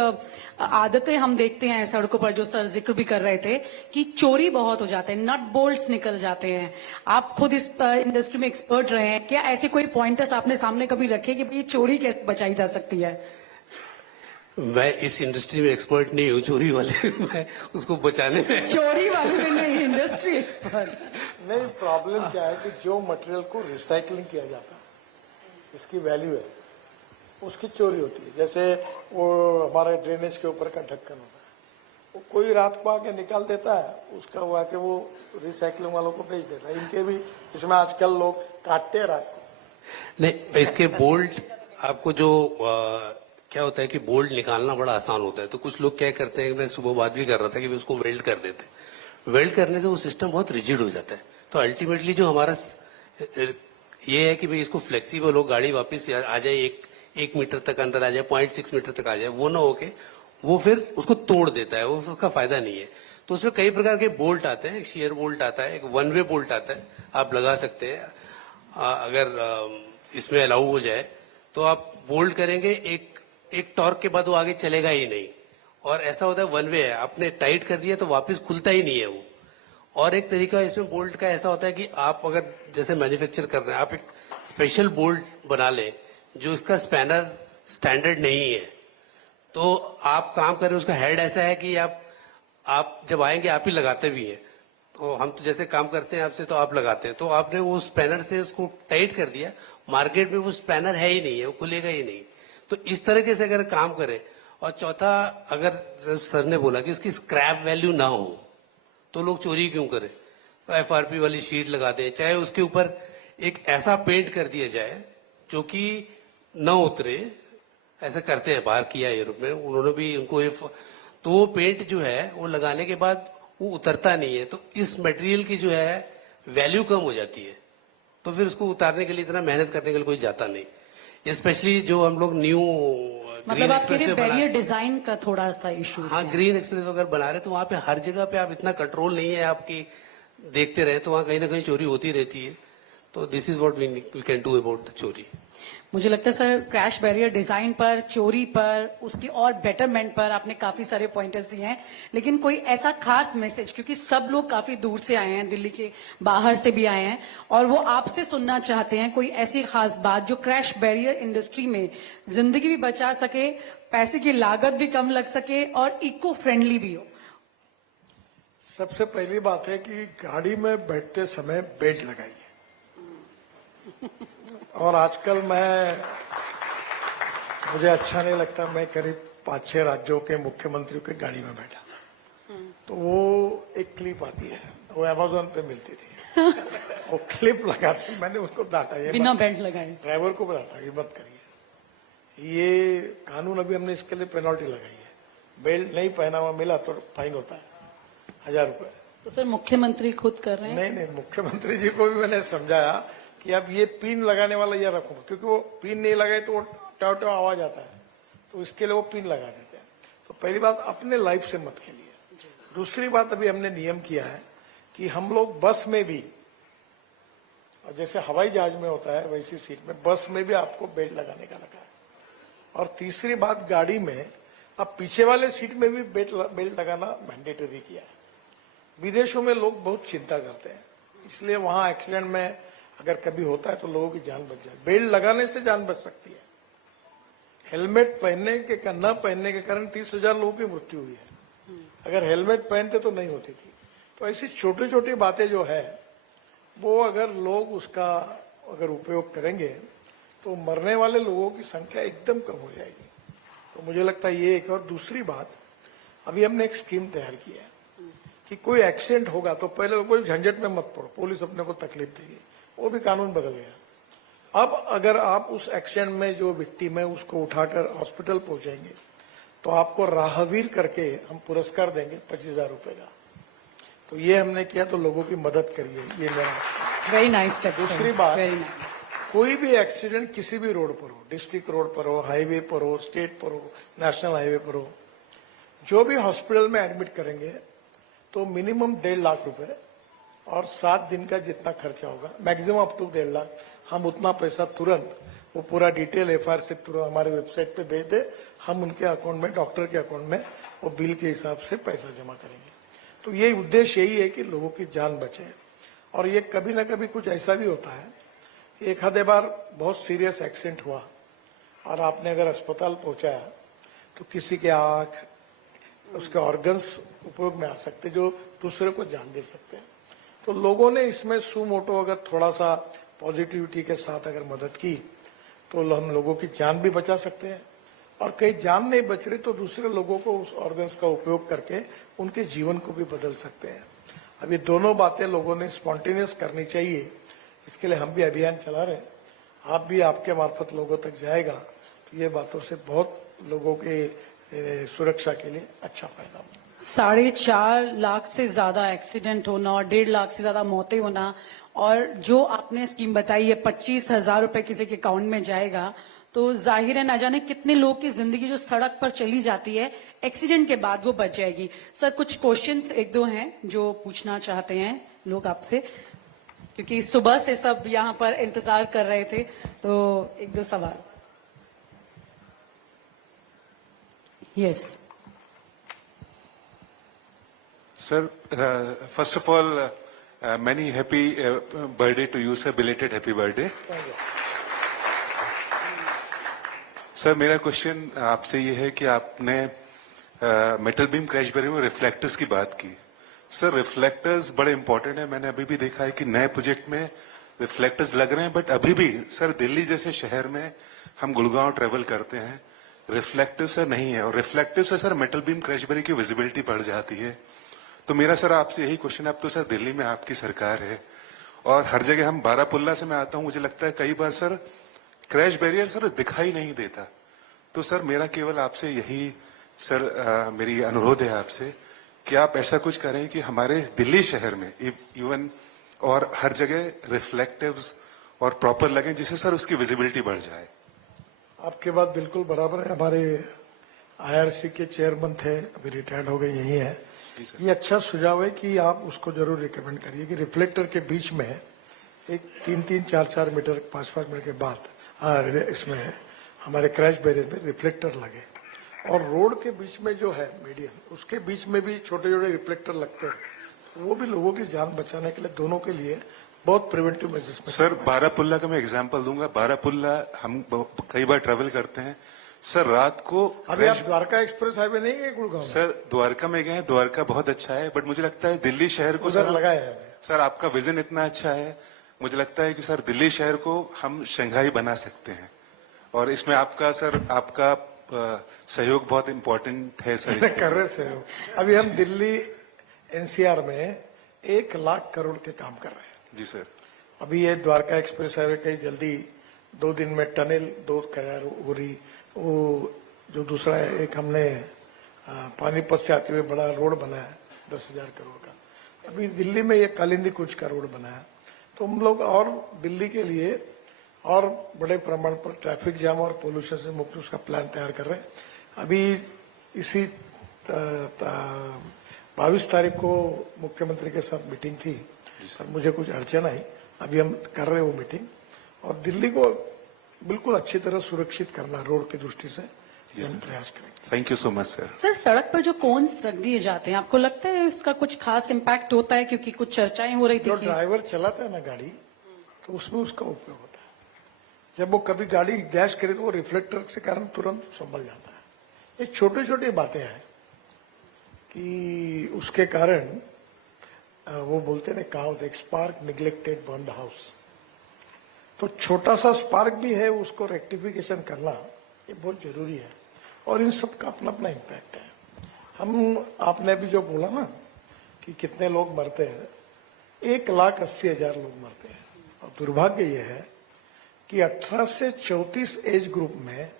आदतें हम देखते हैं सड़कों पर, जो सर जिक्र भी कर रहे थे कि चोरी बहुत हो जाते हैं, नट बोल्ट्स निकल जाते हैं। आप खुद इस इंडस्ट्री में एक्सपर्ट रहे हैं, क्या ऐसे कोई पॉइंटर्स आपने सामने कभी रखे कि भाई चोरी कैसे बचाई जा सकती है? मैं इस इंडस्ट्री में एक्सपर्ट नहीं हूँ, चोरी वाले मैं उसको बचाने में। चोरी वाले में नहीं, इंडस्ट्री एक्सपर्ट। नहीं, प्रॉब्लम क्या है कि जो मटेरियल को रिसाइकलिंग किया जाता है, इसकी वैल्यू है, उसकी चोरी होती है। जैसे वो हमारे ड्रेनेज के ऊपर का ढक्कन होता है, वो कोई रात को आके निकाल देता है, उसका वो आके वो रिसाइकलिंग वालों को बेच देता है। इनके भी इसमें आजकल लोग काटते हैं रात को। नहीं, इसके बोल्ट आपको जो क्या होता है कि बोल्ट निकालना बड़ा आसान होता है, तो कुछ लोग क्या करते हैं, मैं सुबह बात भी कर रहा था कि उसको वेल्ड कर देते हैं। वेल्ड करने से वो सिस्टम बहुत रिजिड हो जाता है। तो अल्टीमेटली जो हमारा ये है कि भाई इसको फ्लेक्सिबल हो, गाड़ी वापस आ जाए, एक मीटर तक अंदर आ जाए, 0.6 मीटर तक आ जाए, वो ना होके वो फिर उसको तोड़ देता है, वो उसका फायदा नहीं है। तो उसमें कई प्रकार के बोल्ट आते हैं, एक शेयर बोल्ट आता है, एक वन वे बोल्ट आता है, आप लगा सकते हैं। अगर इसमें अलाउ हो जाए तो आप बोल्ट करेंगे, एक टॉर्क के बाद वो आगे चलेगा ही नहीं। और ऐसा होता है वन वे है, आपने टाइट कर दिया तो वापस खुलता ही नहीं है वो। और एक तरीका इसमें बोल्ट का ऐसा होता है कि आप अगर जैसे मैन्युफैक्चर कर रहे हैं, आप एक स्पेशल बोल्ट बना लें जो इसका स्पैनर स्टैंडर्ड नहीं है, तो आप काम करें, उसका हेड ऐसा है कि आप जब आएंगे आप ही लगाते भी हैं। तो हम तो जैसे काम करते हैं आपसे, तो आप लगाते हैं, तो आपने वो स्पैनर से उसको टाइट कर दिया, मार्केट में वो स्पैनर है ही नहीं है, वो खुलेगा ही नहीं। तो इस तरीके से अगर काम करें, और चौथा, अगर सर ने बोला कि उसकी स्क्रैप वैल्यू ना हो तो लोग चोरी क्यों करें, तो एफआरपी वाली शीट लगा दें, चाहे उसके ऊपर एक ऐसा पेंट कर दिया जाए जो कि न उतरे। ऐसा करते हैं, बाहर किया यूरोप में, उन्होंने भी उनको तो वो पेंट जो है वो लगाने के बाद वो उतरता नहीं है, तो इस मटेरियल की जो है वैल्यू कम हो जाती है। तो फिर उसको उतारने के लिए इतना मेहनत करने के लिए कोई जाता नहीं। स्पेशली जो हम लोग न्यू मतलब आप कह रहे बैरियर डिजाइन का थोड़ा सा इशू। हाँ, ग्रीन एक्सप्रेस अगर बना रहे तो वहां पे हर जगह पे आप इतना कंट्रोल नहीं है आपकी, देखते रहे तो वहां कहीं ना कहीं चोरी होती रहती है। तो this is what we can do about the chori. मुझे लगता है सर क्रैश बैरियर डिजाइन पर, चोरी पर, उसकी और बेटरमेंट पर आपने काफी सारे पॉइंटर्स दिए हैं, लेकिन कोई ऐसा खास मैसेज, क्योंकि सब लोग काफी दूर से आए हैं, दिल्ली के बाहर से भी आए हैं, और वो आपसे सुनना चाहते हैं कोई ऐसी खास बात जो क्रैश बैरियर इंडस्ट्री में जिंदगी भी बचा सके, पैसे की लागत भी कम लग सके और इको फ्रेंडली भी हो। सबसे पहली बात है कि गाड़ी में बैठते समय बेल्ट लगाइए। और आजकल मुझे अच्छा नहीं लगता, मैं करीब 5-6 राज्यों के मुख्यमंत्रियों की गाड़ी में बैठा, तो वो एक क्लिप आती है, वो अमेज़न पे मिलती थी, वो क्लिप लगाती, मैंने उसको डांटा, ये बिना बेल्ट लगाए ड्राइवर को बताता कि मत करिए, ये कानून अभी हमने इसके लिए पेनल्टी लगाई है, बेल्ट नहीं पहना हुआ मिला तो फाइन होता है 1000 रुपए। तो सर मुख्यमंत्री खुद कर रहे हैं? नहीं, मुख्यमंत्री जी को भी मैंने समझाया कि अब ये पिन लगाने वाला ये रखो, क्योंकि वो पिन नहीं लगाए तो वो टाव टाव आवाज आता है, तो इसके लिए वो पिन लगा देते हैं। तो पहली बात, अपने लाइफ से मत खेलिए। दूसरी बात, अभी हमने नियम किया है कि हम लोग बस में भी, और जैसे हवाई जहाज में होता है वैसी सीट में, बस में भी आपको बेल्ट लगाने का रखा है। और तीसरी बात, गाड़ी में अब पीछे वाले सीट में भी बेल्ट लगाना मैंडेटरी किया है। विदेशों में लोग बहुत चिंता करते हैं, इसलिए वहां एक्सीडेंट में अगर कभी होता है तो लोगों की जान बच जाए। बेल्ट लगाने से जान बच सकती है। हेलमेट पहनने के न पहनने के कारण 30,000 लोगों की मृत्यु हुई है, अगर हेलमेट पहनते तो नहीं होती थी। तो ऐसी छोटी छोटी बातें जो है वो अगर लोग उसका अगर उपयोग करेंगे तो मरने वाले लोगों की संख्या एकदम कम हो जाएगी। तो मुझे लगता है ये एक। और दूसरी बात, अभी हमने एक स्कीम तैयार की है कि कोई एक्सीडेंट होगा तो पहले कोई झंझट में मत पड़ो, पुलिस अपने को तकलीफ देगी, वो भी कानून बदल गया। अब अगर आप उस एक्सीडेंट में जो विक्टिम है उसको उठाकर हॉस्पिटल पहुंचाएंगे तो आपको राहगीर करके हम पुरस्कार देंगे 25,000 रुपए का। तो ये हमने किया, तो लोगों की मदद करिए, ये मेरा। Very nice step. दूसरी बात, वेरी नाइस। कोई भी एक्सीडेंट किसी भी रोड पर हो, डिस्ट्रिक्ट रोड पर हो, हाईवे पर हो, स्टेट पर हो, नेशनल हाईवे पर हो, जो भी हॉस्पिटल में एडमिट करेंगे तो मिनिमम 1.5 लाख रुपए और 7 दिन का जितना खर्चा होगा, मैक्सिमम अप टू 1.5 लाख, हम उतना पैसा तुरंत, वो पूरा डिटेल एफआईआर से तुरंत हमारे वेबसाइट पे भेज दे, हम उनके अकाउंट में, डॉक्टर के अकाउंट में वो बिल के हिसाब से पैसा जमा करेंगे। तो ये उद्देश्य यही है कि लोगों की जान बचे। और ये कभी ना कभी कुछ ऐसा भी होता है कि एक आधे बार बहुत सीरियस एक्सीडेंट हुआ और आपने अगर अस्पताल पहुंचाया तो किसी के आंख, उसके ऑर्गन्स उपयोग में आ सकते जो दूसरे को जान दे सकते हैं। तो लोगों ने इसमें सुमोटो अगर थोड़ा सा पॉजिटिविटी के साथ अगर मदद की तो हम लोगों की जान भी बचा सकते हैं, और कहीं जान नहीं बच रही तो दूसरे लोगों को उस ऑर्गन्स का उपयोग करके उनके जीवन को भी बदल सकते हैं। अब ये दोनों बातें लोगों ने स्पॉन्टेनियस करनी चाहिए, इसके लिए हम भी अभियान चला रहे हैं। आप भी, आपके मार्फत लोगों तक जाएगा तो ये बातों से बहुत लोगों के सुरक्षा के लिए अच्छा फायदा होगा। 4.5 लाख से ज्यादा एक्सीडेंट होना और 1.5 लाख से ज्यादा मौतें होना, और जो आपने स्कीम बताई है 25,000 रुपए किसी के अकाउंट में जाएगा, तो जाहिर है ना जाने कितने लोग की जिंदगी जो सड़क पर चली जाती है एक्सीडेंट के बाद वो बच जाएगी। सर कुछ क्वेश्चंस एक दो हैं जो पूछना चाहते हैं लोग आपसे, क्योंकि सुबह से सब यहाँ पर इंतजार कर रहे थे, तो एक दो सवाल। Yes Sir, first of all, many happy birthday to you, sir. Belated happy birthday. Sir मेरा क्वेश्चन आपसे ये है कि आपने मेटल बीम क्रैश बैरियर में रिफ्लेक्टर्स की बात की। सर रिफ्लेक्टर्स बड़े इंपॉर्टेंट है। मैंने अभी भी देखा है कि नए प्रोजेक्ट में रिफ्लेक्टर्स लग रहे हैं, बट अभी भी सर दिल्ली जैसे शहर में हम गुड़गांव ट्रेवल करते हैं, रिफ्लेक्टिव सर नहीं है, और रिफ्लेक्टिव से sir metal beam crash barrier की विजिबिलिटी बढ़ जाती है। तो मेरा सर आपसे यही क्वेश्चन है, अब तो सर दिल्ली में आपकी सरकार है और हर जगह हम बारापुल्ला से मैं आता हूं, मुझे लगता है कई बार सर क्रैश बैरियर सर दिखाई नहीं देता। तो सर मेरा केवल आपसे यही सर मेरी अनुरोध है आपसे कि आप ऐसा कुछ करें कि हमारे दिल्ली शहर में इवन और हर जगह रिफ्लेक्टिव्स और प्रॉपर लगें, जिससे सर उसकी विजिबिलिटी बढ़ जाए। आपके बात बिल्कुल बराबर है। हमारे आईआरसी के चेयरमैन थे, अभी रिटायर्ड हो गए, यही है। ये अच्छा सुझाव है कि आप उसको जरूर रिकमेंड करिए कि रिफ्लेक्टर के बीच में एक 3-3, 4-4 मीटर, 5-5 मीटर के बाद इसमें हमारे क्रैश बैरियर में रिफ्लेक्टर लगे, और रोड के बीच में जो है मीडियम, उसके बीच में भी छोटे छोटे रिफ्लेक्टर लगते हैं, तो वो भी लोगों की जान बचाने के लिए, दोनों के लिए बहुत प्रिवेंटिव मेजर्स। सर बारापुल्ला का मैं एग्जांपल दूंगा। बारापुल्ला हम कई बार ट्रेवल करते हैं सर, रात को अभी आप द्वारका एक्सप्रेस हाईवे नहीं गए गुड़गांव? सर द्वारका में गए हैं, द्वारका बहुत अच्छा है, बट मुझे लगता है दिल्ली शहर को उधर सर लगा है। सर आपका विजन इतना अच्छा है, मुझे लगता है कि सर दिल्ली शहर को हम शंघाई बना सकते हैं, और इसमें आपका सर आपका सहयोग बहुत इम्पोर्टेंट है सर। कर रहे सहयोग। अभी हम दिल्ली एनसीआर में 1 लाख करोड़ के काम कर रहे हैं। जी सर। अभी ये द्वारका एक्सप्रेस हाईवे कहीं जल्दी 2 दिन में टनल 2 तैयार हो रही, वो जो दूसरा है एक हमने पानीपत से आते हुए बड़ा रोड बनाया 10,000 करोड़ का। अभी दिल्ली में ये कालिंदी कुछ का रोड बनाया, तो हम लोग और दिल्ली के लिए और बड़े प्रमाण पर ट्रैफिक जाम और पोल्यूशन से मुक्त उसका प्लान तैयार कर रहे हैं। अभी इसी 22 तारीख को मुख्यमंत्री के साथ मीटिंग थी, मुझे कुछ अड़चन आई, अभी हम कर रहे हैं वो मीटिंग, और दिल्ली को बिल्कुल अच्छी तरह सुरक्षित करना रोड की दृष्टि से हम प्रयास करेंगे। Thank you so much sir. Sir सड़क पर जो कोन्स रख दिए जाते हैं, आपको लगता है इसका कुछ खास इम्पैक्ट होता है? क्योंकि कुछ चर्चाएं हो रही थी जो कि ड्राइवर चलाता है ना गाड़ी, तो उसमें उसका उपयोग होता है। जब वो कभी गाड़ी डैश करे तो वो रिफ्लेक्टर के कारण तुरंत संभल जाता है। ये छोटी छोटी बातें हैं कि उसके कारण वो बोलते हैं कहावत, एक spark neglected burn the house. तो छोटा सा स्पार्क भी है, उसको रेक्टिफिकेशन करना ये बहुत जरूरी है, और इन सब का अपना अपना इम्पैक्ट है। आपने अभी जो बोला ना कि कितने लोग मरते हैं, 1,80,000 लोग मरते हैं, और दुर्भाग्य ये है कि 18 से 34 एज ग्रुप में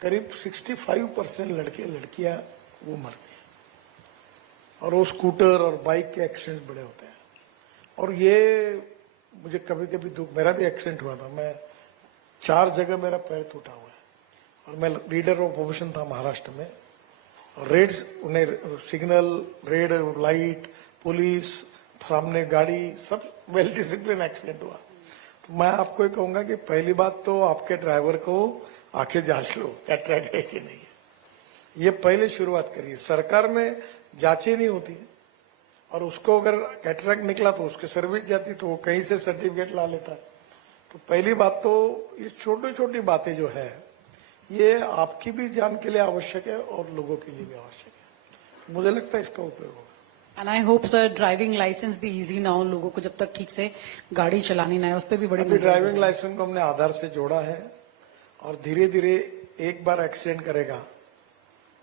करीब 65% लड़के लड़कियां वो मरती हैं, और वो स्कूटर और बाइक के एक्सीडेंट बड़े होते हैं। और ये मुझे कभी कभी दुख, मेरा भी एक्सीडेंट हुआ था, मैं 4 जगह मेरा पैर टूटा हुआ है, और मैं लीडर ऑफ प्रोफेशन था महाराष्ट्र में, और रेड उन्हें सिग्नल, रेड लाइट, पुलिस, सामने गाड़ी, सब वेल डिसिप्लिन एक्सीडेंट हुआ। तो मैं आपको ये कहूंगा कि पहली बात तो आपके ड्राइवर को आके जांच लो कैटरेक्ट है कि नहीं है, ये पहले शुरुआत करिए। सरकार में जांचें नहीं होती, और उसको अगर कैटरेक्ट निकला तो उसकी सर्विस जाती, तो वो कहीं से सर्टिफिकेट ला लेता। तो पहली बात तो ये छोटी छोटी बातें जो है, ये आपकी भी जान के लिए आवश्यक है और लोगों के लिए भी आवश्यक है। मुझे लगता है इसका उपयोग होगा। And I hope sir driving licence भी इजी ना हो लोगों को, जब तक ठीक से गाड़ी चलानी ना है, उस पर भी बड़ी ड्राइविंग लाइसेंस को हमने आधार से जोड़ा है, और धीरे धीरे एक बार एक्सीडेंट करेगा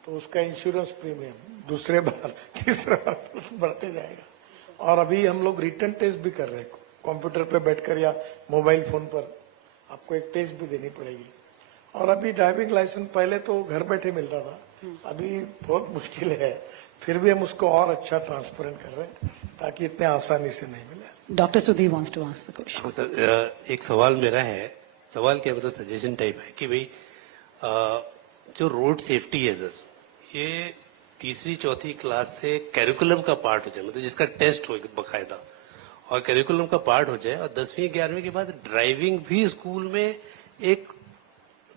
तो उसका इंश्योरेंस प्रीमियम दूसरे बार, तीसरे बार बढ़ते जाएगा। और अभी हम लोग रिटर्न टेस्ट भी कर रहे हैं, कंप्यूटर पे बैठकर या मोबाइल फोन पर आपको एक टेस्ट भी देनी पड़ेगी, और अभी ड्राइविंग लाइसेंस पहले तो घर बैठे मिलता था, अभी बहुत मुश्किल है। फिर भी हम उसको और अच्छा ट्रांसपेरेंट कर रहे हैं ताकि इतने आसानी से नहीं मिले। Doctor Sudhir wants to ask the question. हाँ सर, एक सवाल मेरा है, सवाल क्या मतलब सजेशन टाइप है कि भाई जो रोड सेफ्टी है सर, ये तीसरी चौथी क्लास से कैरिकुलम का पार्ट हो जाए, मतलब जिसका टेस्ट हो बकायदा और कैरिकुलम का पार्ट हो जाए, और 10वीं 11वीं के बाद ड्राइविंग भी स्कूल में एक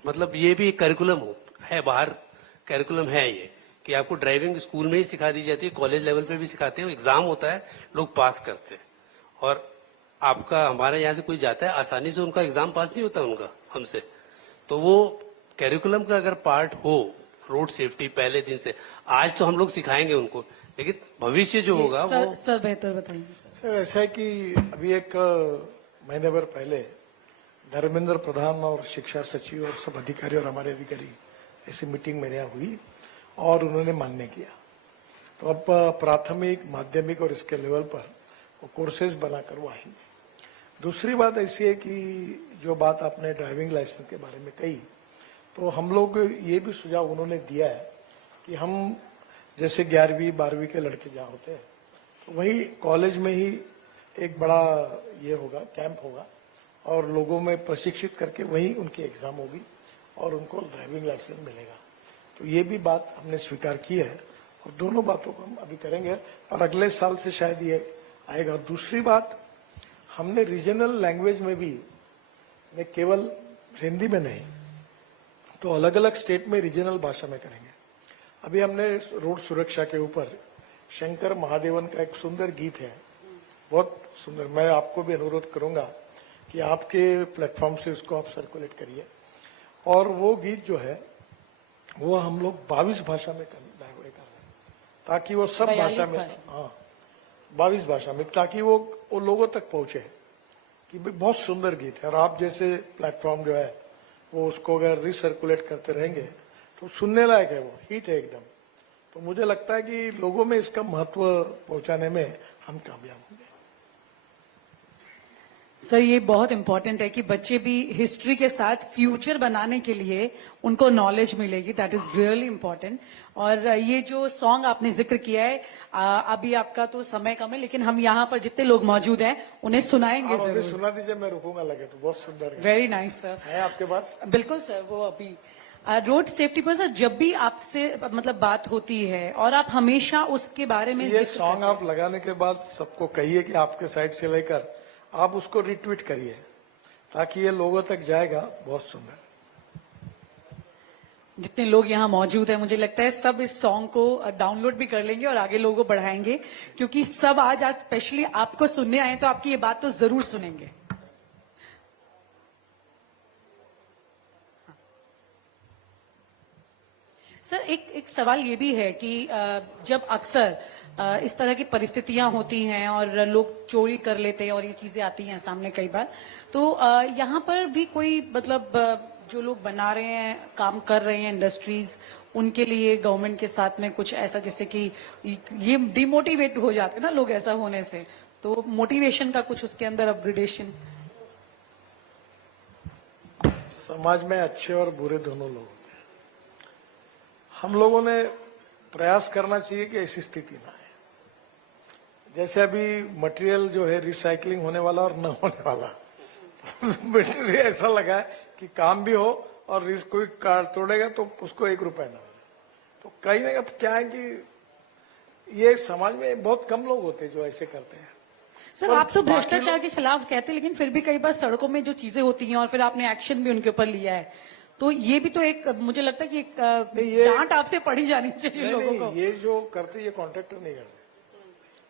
मतलब ये भी एक करिकुलम हो है, बाहर करिकुलम है ये कि आपको ड्राइविंग स्कूल में ही सिखा दी जाती है, कॉलेज लेवल पे भी सिखाते हैं, एग्जाम होता है, लोग पास करते हैं। और आपका हमारे यहाँ से कोई जाता है, आसानी से उनका एग्जाम पास नहीं होता उनका हमसे, तो वो कैरिकुलम का अगर पार्ट हो रोड सेफ्टी पहले दिन से, आज तो हम लोग सिखाएंगे उनको, लेकिन भविष्य जो होगा सर, वो सर बेहतर बताइए सर। सर ऐसा है कि अभी एक महीने भर पहले धर्मेंद्र प्रधान और शिक्षा सचिव और सब अधिकारी और हमारे अधिकारी ऐसी मीटिंग मेरे यहाँ हुई और उन्होंने मान्य किया। तो अब प्राथमिक माध्यमिक और इसके लेवल पर वो कोर्सेज बनाकर वो आएंगे। दूसरी बात ऐसी है कि जो बात आपने ड्राइविंग लाइसेंस के बारे में कही, तो हम लोग ये भी सुझाव उन्होंने दिया है कि हम जैसे 11वीं 12वीं के लड़के जहाँ होते हैं, तो वही कॉलेज में ही एक बड़ा ये होगा, कैंप होगा और लोगों में प्रशिक्षित करके वही उनकी एग्जाम होगी और उनको ड्राइविंग लाइसेंस मिलेगा। तो ये भी बात हमने स्वीकार की है और दोनों बातों को हम अभी करेंगे और अगले साल से शायद ये आएगा। और दूसरी बात, हमने रीजनल लैंग्वेज में भी, केवल हिंदी में नहीं, तो अलग अलग स्टेट में रीजनल भाषा में करेंगे। अभी हमने रोड सुरक्षा के ऊपर शंकर महादेवन का एक सुंदर गीत है, बहुत सुंदर। मैं आपको भी अनुरोध करूंगा कि आपके प्लेटफॉर्म से उसको आप सर्कुलेट करिए। और वो गीत जो है वो हम लोग 22 भाषा में कर रहे हैं, ताकि वो सब भाषा में, हाँ 22 भाषा में, ताकि वो लोगों तक पहुंचे कि बहुत सुंदर गीत है। और आप जैसे प्लेटफॉर्म जो है वो उसको अगर रिसर्कुलेट करते रहेंगे तो सुनने लायक है, वो हिट है एकदम। तो मुझे लगता है कि लोगों में इसका महत्व पहुंचाने में हम कामयाब होंगे। सर ये बहुत इंपॉर्टेंट है कि बच्चे भी हिस्ट्री के साथ फ्यूचर बनाने के लिए उनको नॉलेज मिलेगी, दैट इज रियली इंपॉर्टेंट। और ये जो सॉन्ग आपने जिक्र किया है, अभी आपका तो समय कम है, लेकिन हम यहाँ पर जितने लोग मौजूद हैं उन्हें सुनाएंगे आप अभी जरूर। सुना दीजिए, मैं रुकूंगा लगे तो। बहुत सुंदर वेरी नाइस सर। है आपके पास? बिल्कुल सर। वो अभी रोड सेफ्टी पर सर जब भी आपसे मतलब बात होती है और आप हमेशा उसके बारे में ये जिक्र सॉन्ग करते हैं। आप लगाने के बाद सबको कहिए कि आपके साइड से लेकर आप उसको रिट्वीट करिए, ताकि ये लोगों तक जाएगा। बहुत सुंदर। जितने लोग यहाँ मौजूद हैं, मुझे लगता है सब इस सॉन्ग को डाउनलोड भी कर लेंगे और आगे लोगों को बढ़ाएंगे, क्योंकि सब आज स्पेशली आपको सुनने आए, तो आपकी ये बात तो जरूर सुनेंगे। सर एक सवाल ये भी है कि जब अक्सर इस तरह की परिस्थितियां होती हैं और लोग चोरी कर लेते हैं और ये चीजें आती हैं सामने कई बार, तो यहाँ पर भी कोई मतलब जो लोग बना रहे हैं, काम कर रहे हैं इंडस्ट्रीज, उनके लिए गवर्नमेंट के साथ में कुछ ऐसा, जैसे कि ये डिमोटिवेट हो जाते हैं ना लोग ऐसा होने से, तो मोटिवेशन का कुछ उसके अंदर अपग्रेडेशन। समाज में अच्छे और बुरे दोनों लोग होते हैं। हम लोगों ने प्रयास करना चाहिए कि ऐसी स्थिति ना आए। जैसे अभी मटेरियल जो है रिसाइकलिंग होने वाला और न होने वाला मटेरियल ऐसा लगा है कि काम भी हो और कोई कार तोड़ेगा तो उसको 1 रुपया ना मिले। तो कहीं ना अब क्या है कि ये समाज में बहुत कम लोग होते हैं जो ऐसे करते हैं। सर आप तो भ्रष्टाचार के खिलाफ कहते हैं, लेकिन फिर भी कई बार सड़कों में जो चीजें होती हैं और फिर आपने एक्शन भी उनके ऊपर लिया है, तो ये भी तो एक, मुझे लगता है कि एक डांट आपसे पड़ी जानी चाहिए लोगों को। ये जो करते ये कॉन्ट्रैक्टर नहीं करते।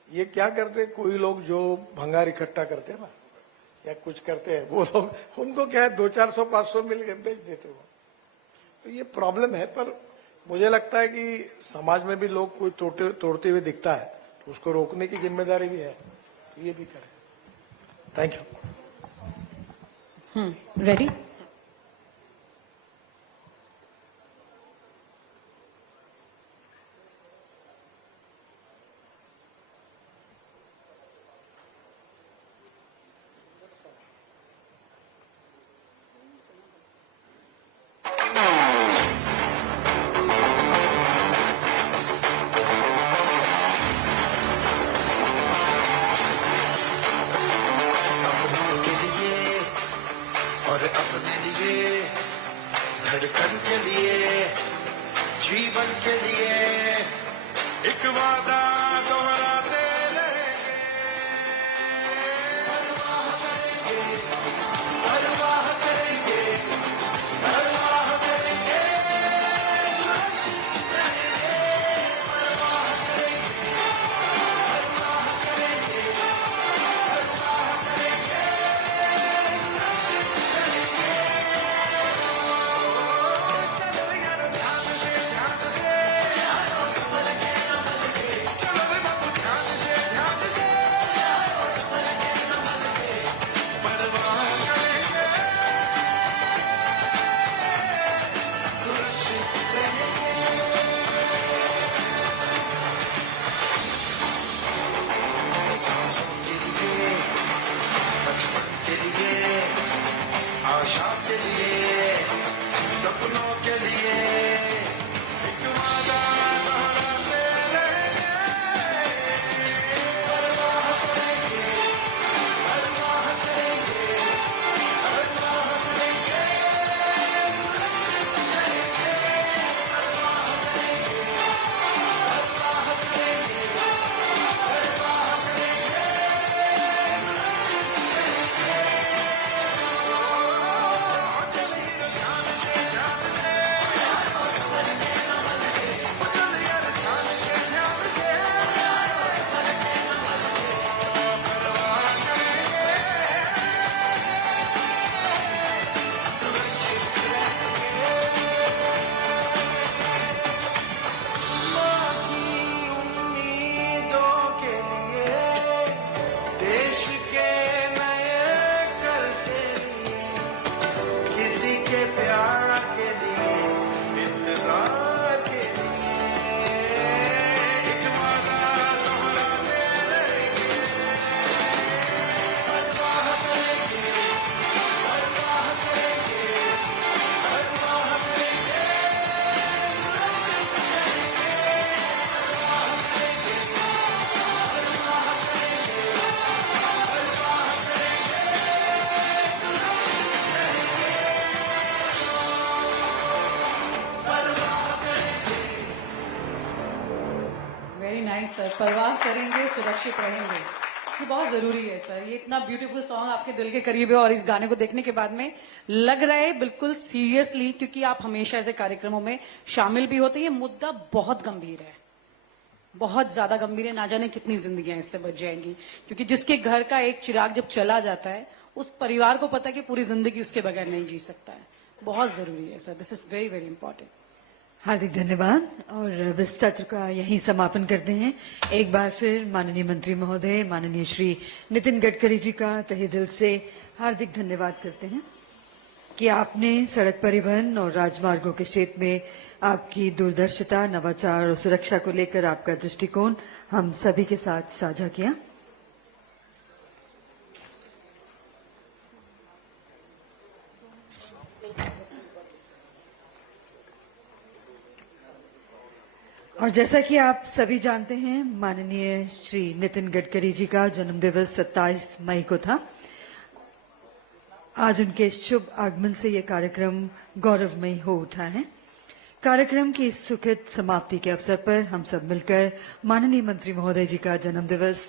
ये क्या करते, कोई लोग जो भंगार इकट्ठा करते हैं ना या कुछ करते हैं, वो लोग, उनको क्या है 200-400-500 मिल के बेच देते हो। तो ये प्रॉब्लम है। पर मुझे लगता है कि समाज में भी लोग कोई तोड़ते हुए दिखता है तो उसको रोकने की जिम्मेदारी भी है, तो ये भी करें। Thank you. रेडी? और अपने लिए, धड़कन के लिए, जीवन के लिए एक वादा दोहराते रहेंगे। परवाह करेंगे, परवाह करेंगे, परवाह करेंगे, सुरक्षित रहेंगे। परवाह करेंगे, परवाह करेंगे, परवाह करेंगे, सुरक्षित रहेंगे। चलो यार ध्यान से, ध्यान से, संभल के, चलो रे बाबू ध्यान से, ध्यान से, संभल के, परवाह करेंगे, सुरक्षित रहेंगे। सांसों के लिए, बचपन के लिए, आशा के लिए, सपनों के लिए एक वादा दोहराते रहेंगे। परवाह करेंगे, परवाह करेंगे, परवाह करेंगे, सुरक्षित रहेंगे। परवाह करेंगे, परवाह करेंगे, परवाह करेंगे, सुरक्षित रहेंगे। चलिए ध्यान से, ध्यान से, संभल के, चलिए ध्यान से, ध्यान से, संभल के, परवाह करेंगे, सुरक्षित माँ की उम्मीदों के लिए, देश के नए कल के लिए, किसी के प्यार के लिए, इंतजार के लिए एक वादा दोहराते रहेंगे। परवाह करेंगे, परवाह करेंगे, परवाह करेंगे, सुरक्षित रहेंगे। परवाह करेंगे, परवाह करेंगे, परवाह करेंगे, सुरक्षित रहेंगे। परवाह करेंगे। वेरी नाइस सर, परवाह करेंगे सुरक्षित रहेंगे, ये बहुत जरूरी है सर। ये इतना ब्यूटीफुल सॉन्ग आपके दिल के करीब है और इस गाने को देखने के बाद में लग रहा है बिल्कुल सीरियसली, क्योंकि आप हमेशा ऐसे कार्यक्रमों में शामिल भी होते हैं। ये मुद्दा बहुत गंभीर है, बहुत ज्यादा गंभीर है। ना जाने कितनी जिंदगियां इससे बच जाएंगी, क्योंकि जिसके घर का एक चिराग जब चला जाता है उस परिवार को पता है कि पूरी जिंदगी उसके बगैर नहीं जी सकता है। बहुत जरूरी है sir, this is very very important. हार्दिक धन्यवाद। और इस सत्र का यहीं समापन करते हैं। एक बार फिर माननीय मंत्री महोदय, माननीय श्री नितिन गडकरी जी का तहे दिल से हार्दिक धन्यवाद करते हैं कि आपने सड़क परिवहन और राजमार्गों के क्षेत्र में आपकी दूरदर्शिता, नवाचार और सुरक्षा को लेकर आपका दृष्टिकोण हम सभी के साथ साझा किया। और जैसा कि आप सभी जानते हैं, माननीय श्री नितिन गडकरी जी का जन्मदिवस 27 मई को था। आज उनके शुभ आगमन से ये कार्यक्रम गौरवमयी हो उठा है। कार्यक्रम की इस सुखद समाप्ति के अवसर पर हम सब मिलकर माननीय मंत्री महोदय जी का जन्मदिवस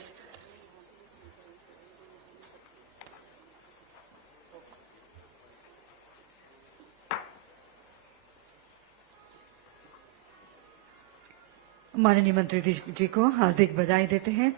माननीय मंत्री जी को हार्दिक बधाई देते हैं।